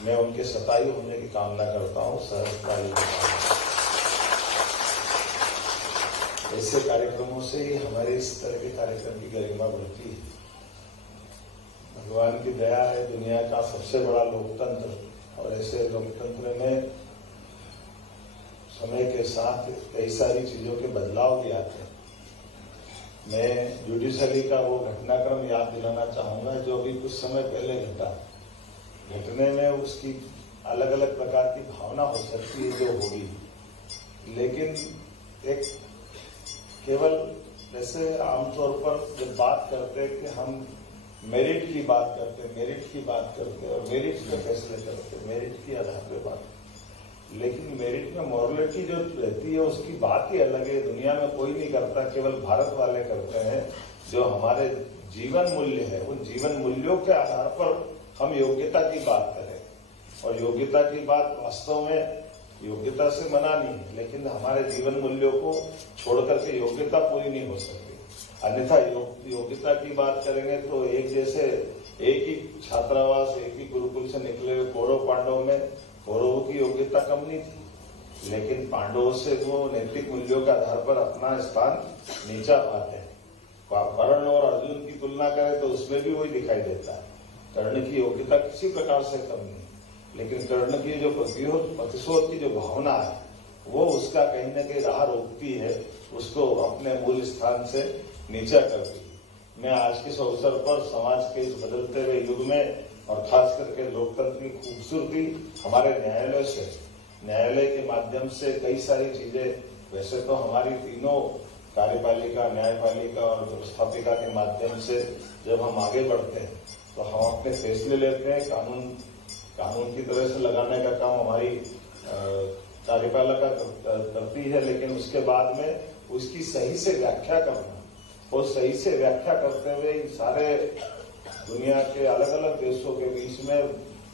मैं उनके सतायु होने की कामना करता हूँ, सहजतायु। ऐसे कार्यक्रमों से ही हमारे इस तरह के कार्यक्रम की गरिमा बढ़ती है। भगवान की दया है, दुनिया का सबसे बड़ा लोकतंत्र, और ऐसे लोकतंत्र में समय के साथ कई सारी चीजों के बदलाव भी आते हैं। मैं जुडिशरी का वो घटनाक्रम याद दिलाना चाहूंगा जो भी कुछ समय पहले घटा। घटने में उसकी अलग अलग प्रकार की भावना हो सकती है जो होगी, लेकिन एक केवल जैसे आमतौर पर जब बात करते हैं कि हम मेरिट की बात करते और मेरिट पे फैसले करते, मेरिट के आधार पे बात, लेकिन मेरिट में मॉरलिटी जो रहती है उसकी बात ही अलग है। दुनिया में कोई नहीं करता, केवल भारत वाले करते हैं। जो हमारे जीवन मूल्य है, उन जीवन मूल्यों के आधार पर हम योग्यता की बात करें, और योग्यता की बात वास्तव में योग्यता से मना नहीं है, लेकिन हमारे जीवन मूल्यों को छोड़ करके योग्यता पूरी नहीं हो सकती। अन्यथा योग्यता की बात करेंगे तो एक जैसे एक ही छात्रावास, एक ही गुरुकुल से निकले हुए कौरव पांडवों में कौरवों की योग्यता कम नहीं थी, लेकिन पांडवों से वो नैतिक मूल्यों के आधार पर अपना स्थान नीचा पाते हैं। कर्ण और अर्जुन की तुलना करें तो उसमें भी वही दिखाई देता है। कर्ण की योग्यता किसी प्रकार से कम नहीं, लेकिन कर्ण की जो प्रतिशोध की जो भावना है वो उसका कहीं न कहीं राह रोकती है, उसको अपने मूल स्थान से नीचा करती है। मैं आज के इस अवसर पर समाज के इस बदलते हुए युग में और खास करके लोकतंत्र की खूबसूरती हमारे न्यायालय के माध्यम से कई सारी चीजें, वैसे तो हमारी तीनों कार्यपालिका, न्यायपालिका और व्यवस्थापिका के माध्यम से जब हम आगे बढ़ते हैं तो हम अपने फैसले लेते हैं, कानून की तरह से लगाने का काम हमारी कार्यपालिका करती है, लेकिन उसके बाद में उसकी सही से व्याख्या करना, और सही से व्याख्या करते हुए सारे दुनिया के अलग अलग देशों के बीच में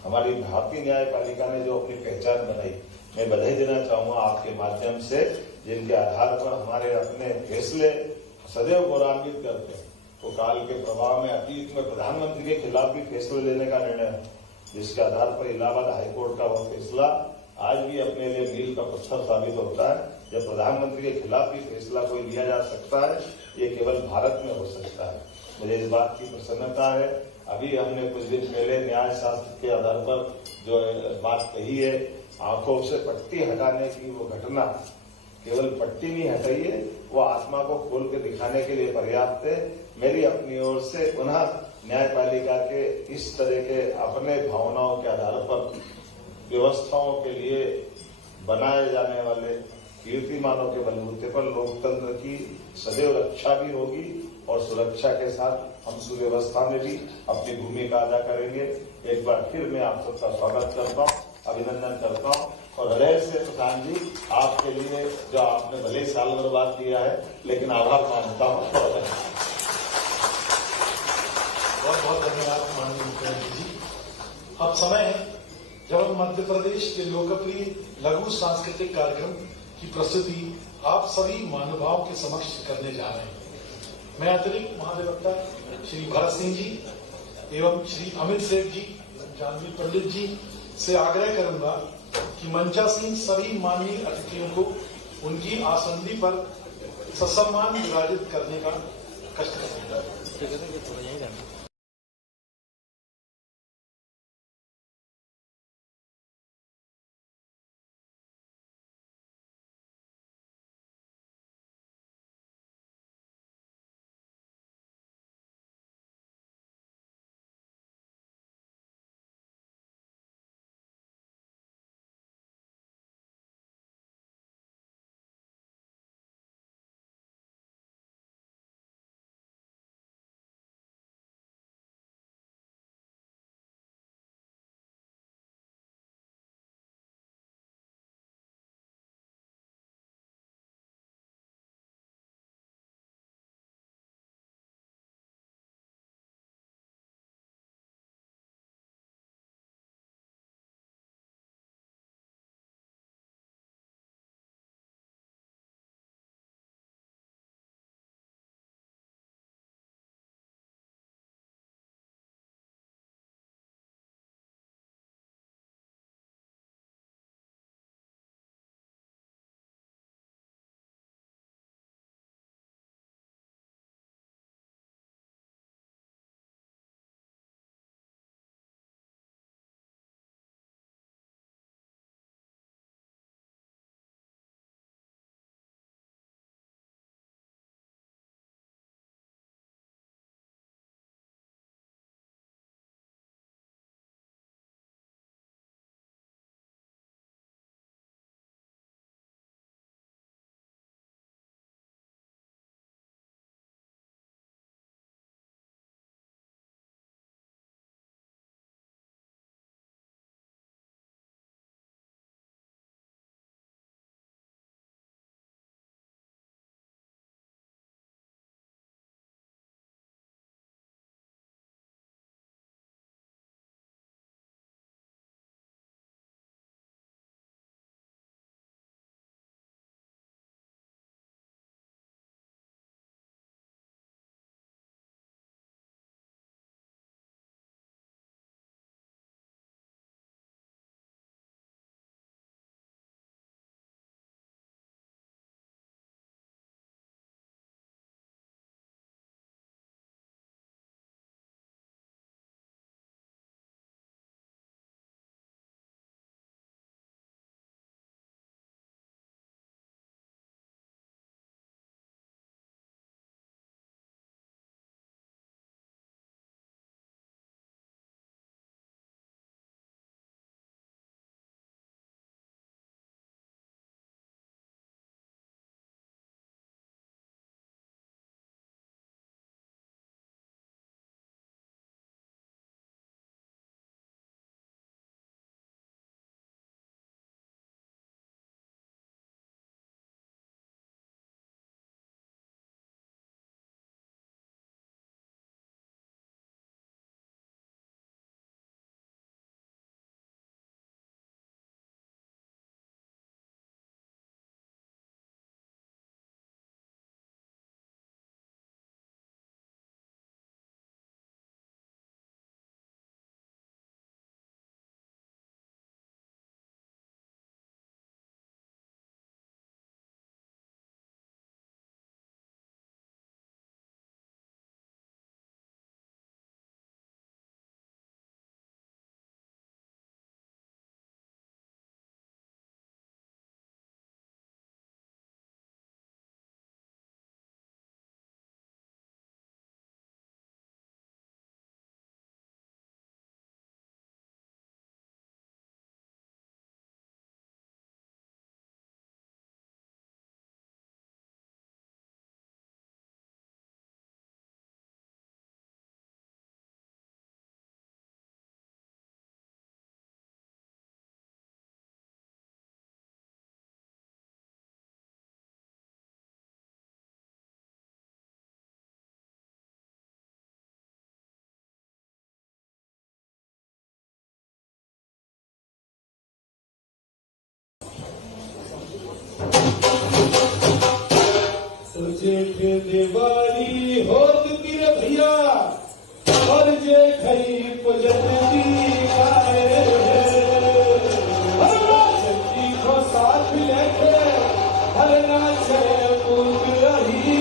हमारी भारतीय न्यायपालिका ने जो अपनी पहचान बनाई, मैं बधाई देना चाहूंगा आपके माध्यम से, जिनके आधार पर हमारे अपने फैसले सदैव गौरवान्वित करते हैं। तो काल के प्रभाव में अतीत में प्रधानमंत्री के खिलाफ भी फैसले लेने का निर्णय है, जिसके आधार पर इलाहाबाद हाईकोर्ट का वह फैसला आज भी अपने लिए मील का पत्थर साबित होता है। जब प्रधानमंत्री के खिलाफ भी फैसला कोई लिया जा सकता है, ये केवल भारत में हो सकता है। मुझे इस बात की प्रसन्नता है। अभी हमने कुछ दिन पहले न्याय शास्त्र के आधार पर जो बात कही है, आंखों से पट्टी हटाने की वो घटना, केवल पट्टी नहीं हटाई है, वो आत्मा को खोल के दिखाने के लिए पर्याप्त है। मेरी अपनी ओर से पुनः न्यायपालिका के इस तरह के अपने भावनाओं के आधार पर व्यवस्थाओं के लिए बनाए जाने वाले कीर्तिमानों के बलबूते पर लोकतंत्र की सदैव रक्षा भी होगी, और सुरक्षा के साथ हम सुव्यवस्था में भी अपनी भूमिका अदा करेंगे। एक बार फिर मैं आप सबका स्वागत करता हूँ, अभिनंदन करता हूँ, और हृदय से प्रधान जी आपके लिए जो आपने भले ही साल भर बाद दिया है, लेकिन आभार मानता हूँ। बहुत बहुत धन्यवाद माननीय मुख्यमंत्री जी। अब समय है जब हम मध्य प्रदेश के लोकप्रिय लघु सांस्कृतिक कार्यक्रम की प्रस्तुति आप सभी महानुभावों के समक्ष करने जा रहे हैं। मैं अतिरिक्त महाधिवक्ता श्री भरत सिंह जी एवं श्री अमित सेठ जी, जानवी पंडित जी से आग्रह करूंगा कि मंचासीन सभी माननीय अतिथियों को उनकी आसंदी पर ससम्मान विराजित करने का कष्ट करेंगे। जेठ देवारी होत तिर भैया और जे खई पुजनती गाए जल्दी को साथ लेके हर नाचे मूक रही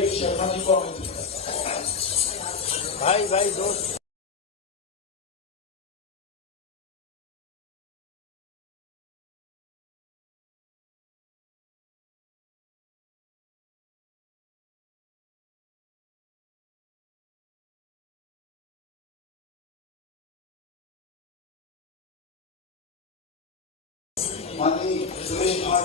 विवेक शर्मा जी को आमंत्रित करता हूं। भाई भाई दोस्त माननीय सुरेश कुमार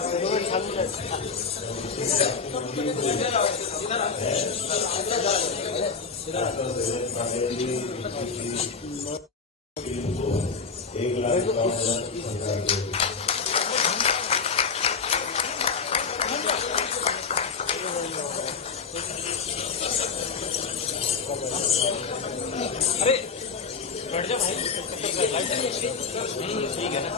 अरे बैठ जा भाई, ठीक है ना।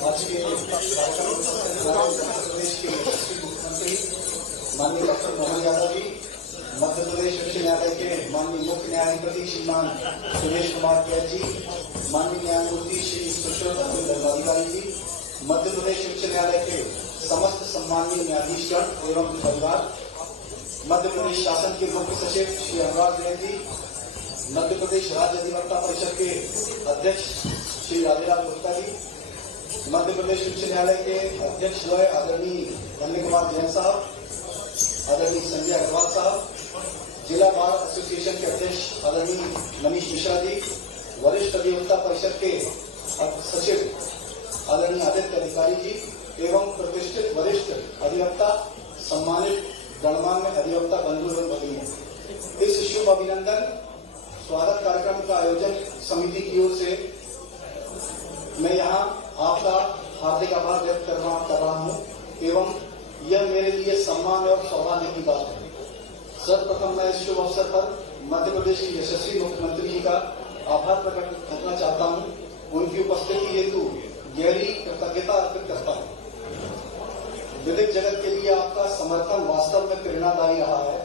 आज के कार्यक्रम प्रदेश के मुख्यमंत्री माननीय डॉक्टर मोहन यादव जी, मध्य प्रदेश उच्च न्यायालय के माननीय मुख्य न्यायाधिपति श्रीमान सुरेश कुमार कैद जी, माननीय न्यायमूर्ति श्री सुशील दंडाधिकारी जी, मध्य प्रदेश उच्च न्यायालय के समस्त सम्माननीय न्यायाधीशगण एवं परिवार, मध्य प्रदेश शासन के मुख्य सचिव श्री अनुराग जैन जी, मध्य प्रदेश राज्य अधिवक्ता परिषद के अध्यक्ष श्री राजेलाल गुप्ता जी, मध्य प्रदेश उच्च न्यायालय के अध्यक्ष द्वय आदरणीय धन्य कुमार जैन साहब, आदरणीय संजय अग्रवाल साहब, जिला बार एसोसिएशन के अध्यक्ष आदरणीय मनीष मिश्रा जी, वरिष्ठ अधिवक्ता परिषद के सचिव आदरणीय आदित्य अधिकारी जी एवं प्रतिष्ठित वरिष्ठ अधिवक्ता, सम्मानित गणमान्य अधिवक्ता बंधु एवं भगिनियों, इस शुभ अभिनंदन स्वागत कार्यक्रम का आयोजन समिति की ओर से मैं यहाँ आपका हार्दिक आभार व्यक्त कर रहा हूँ एवं यह मेरे लिए सम्मान और सौभाग्य की बात है। सर्वप्रथम मैं इस शुभ अवसर पर मध्य प्रदेश के यशस्वी मुख्यमंत्री जी का आभार प्रकट करना चाहता हूँ। उनकी उपस्थिति हेतु गहरी कृतज्ञता अर्पित करता हूँ। विधिक जगत के लिए आपका समर्थन वास्तव में प्रेरणादायी रहा है।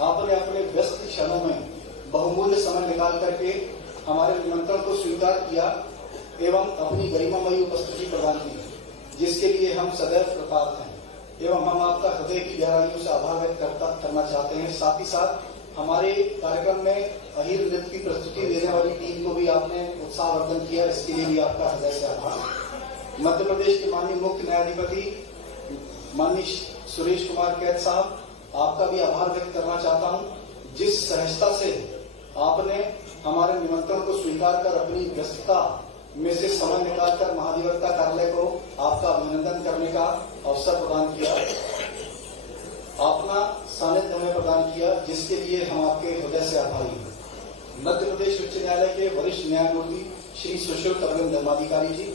आपने अपने व्यस्त क्षणों में बहुमूल्य समय निकाल करके हमारे निमंत्रण को स्वीकार किया एवं अपनी गरिमामयी उपस्थिति प्रदान की, जिसके लिए हम सदैव कृतज्ञ हैं एवं हम आपका हृदय की गहराइयों से आभार व्यक्त करना चाहते हैं। साथ ही साथ हमारे कार्यक्रम में अहीर नृत्य की प्रस्तुति देने वाली टीम को भी आपने उत्साहवर्धन किया, इसके लिए भी आपका हृदय से आभार। मध्य प्रदेश के माननीय मुख्य न्यायाधिपति माननीय सुरेश कुमार कैद साहब, आपका भी आभार व्यक्त करना चाहता हूँ। जिस सहजता से आपने हमारे निमंत्रण को स्वीकार कर अपनी व्यस्तता में से समय निकालकर महाधिवक्ता कार्यालय को आपका अभिनंदन करने का अवसर प्रदान किया, अपना सानिध्य हमें प्रदान किया, जिसके लिए हम आपके हृदय से आभारी हैं। मध्य प्रदेश उच्च न्यायालय के वरिष्ठ न्यायमूर्ति श्री सुशील दंडाधिकारी जी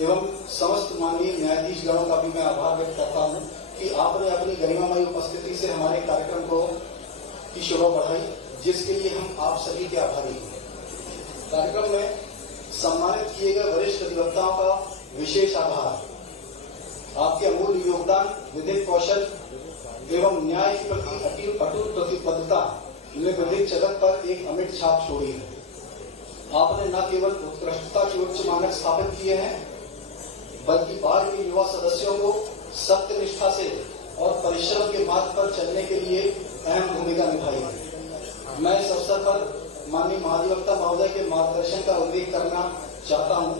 एवं समस्त माननीय न्यायाधीश गणों का भी मैं आभार व्यक्त करता हूँ कि आपने अपनी गरिमामयी उपस्थिति से हमारे कार्यक्रम को की शोभा बढ़ाई, जिसके लिए हम आप सभी के आभारी हैं। कार्यक्रम में सम्मानित किए गए वरिष्ठ अधिवक्ताओं का विशेष आभार। आपके अमूल्य योगदान, विधिक कौशल एवं न्याय के प्रति अटूट प्रतिबद्धता ने विधिक जगत पर एक अमिट छाप छोड़ी है। आपने न केवल उत्कृष्टता के उच्च मानक स्थापित किए हैं, बल्कि बार के युवा सदस्यों को सत्य निष्ठा से और परिश्रम के मार्ग पर चलने के लिए अहम भूमिका निभाई है। मैं इस अवसर पर माननीय महाधिवक्ता महोदय के मार्गदर्शन का उल्लेख करना चाहता हूं,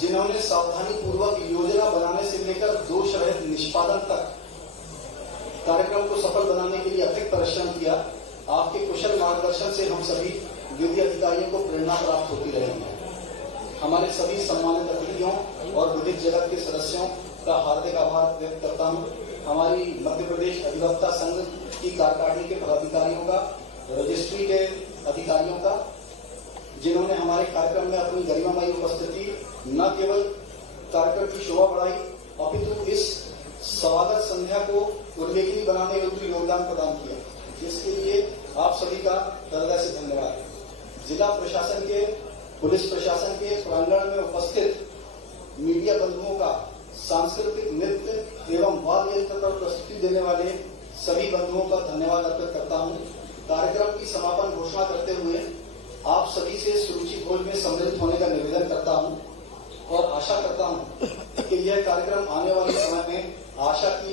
जिन्होंने सावधानी पूर्वक योजना बनाने से लेकर दोष रहित निष्पादन तक कार्यक्रम को सफल बनाने के लिए अतिरिक्त परिश्रम किया। आपके कुशल मार्गदर्शन से हम सभी विधि अधिकारियों को प्रेरणा प्राप्त होती रहेगी। हमारे सभी सम्मानित अतिथियों और विधिक जगत के सदस्यों का हार्दिक आभार व्यक्त करता हूँ। हमारी मध्य प्रदेश अधिवक्ता संघ की कार्यकारिणी के पदाधिकारियों का, रजिस्ट्री के अधिकारियों का, जिन्होंने हमारे कार्यक्रम में अपनी गरिमामयी उपस्थिति न केवल कार्यक्रम की शोभा बढ़ाई, अपितु इस स्वागत संध्या को उल्लेखनीय बनाने में भी योगदान प्रदान किया, जिसके लिए आप सभी का हृदय से धन्यवाद। जिला प्रशासन के, पुलिस प्रशासन के प्रांगण में उपस्थित मीडिया बंधुओं का सांस्कृतिक नृत्य एवं वाद्य यंत्र पर प्रस्तुति देने वाले सभी बंधुओं का धन्यवाद अर्पित करता हूं। कार्यक्रम की समापन घोषणा करते हुए आप सभी से सुरुचि भोज में सम्मिलित होने का निवेदन करता हूं और आशा करता हूं कि यह कार्यक्रम आने वाले समय में आशा की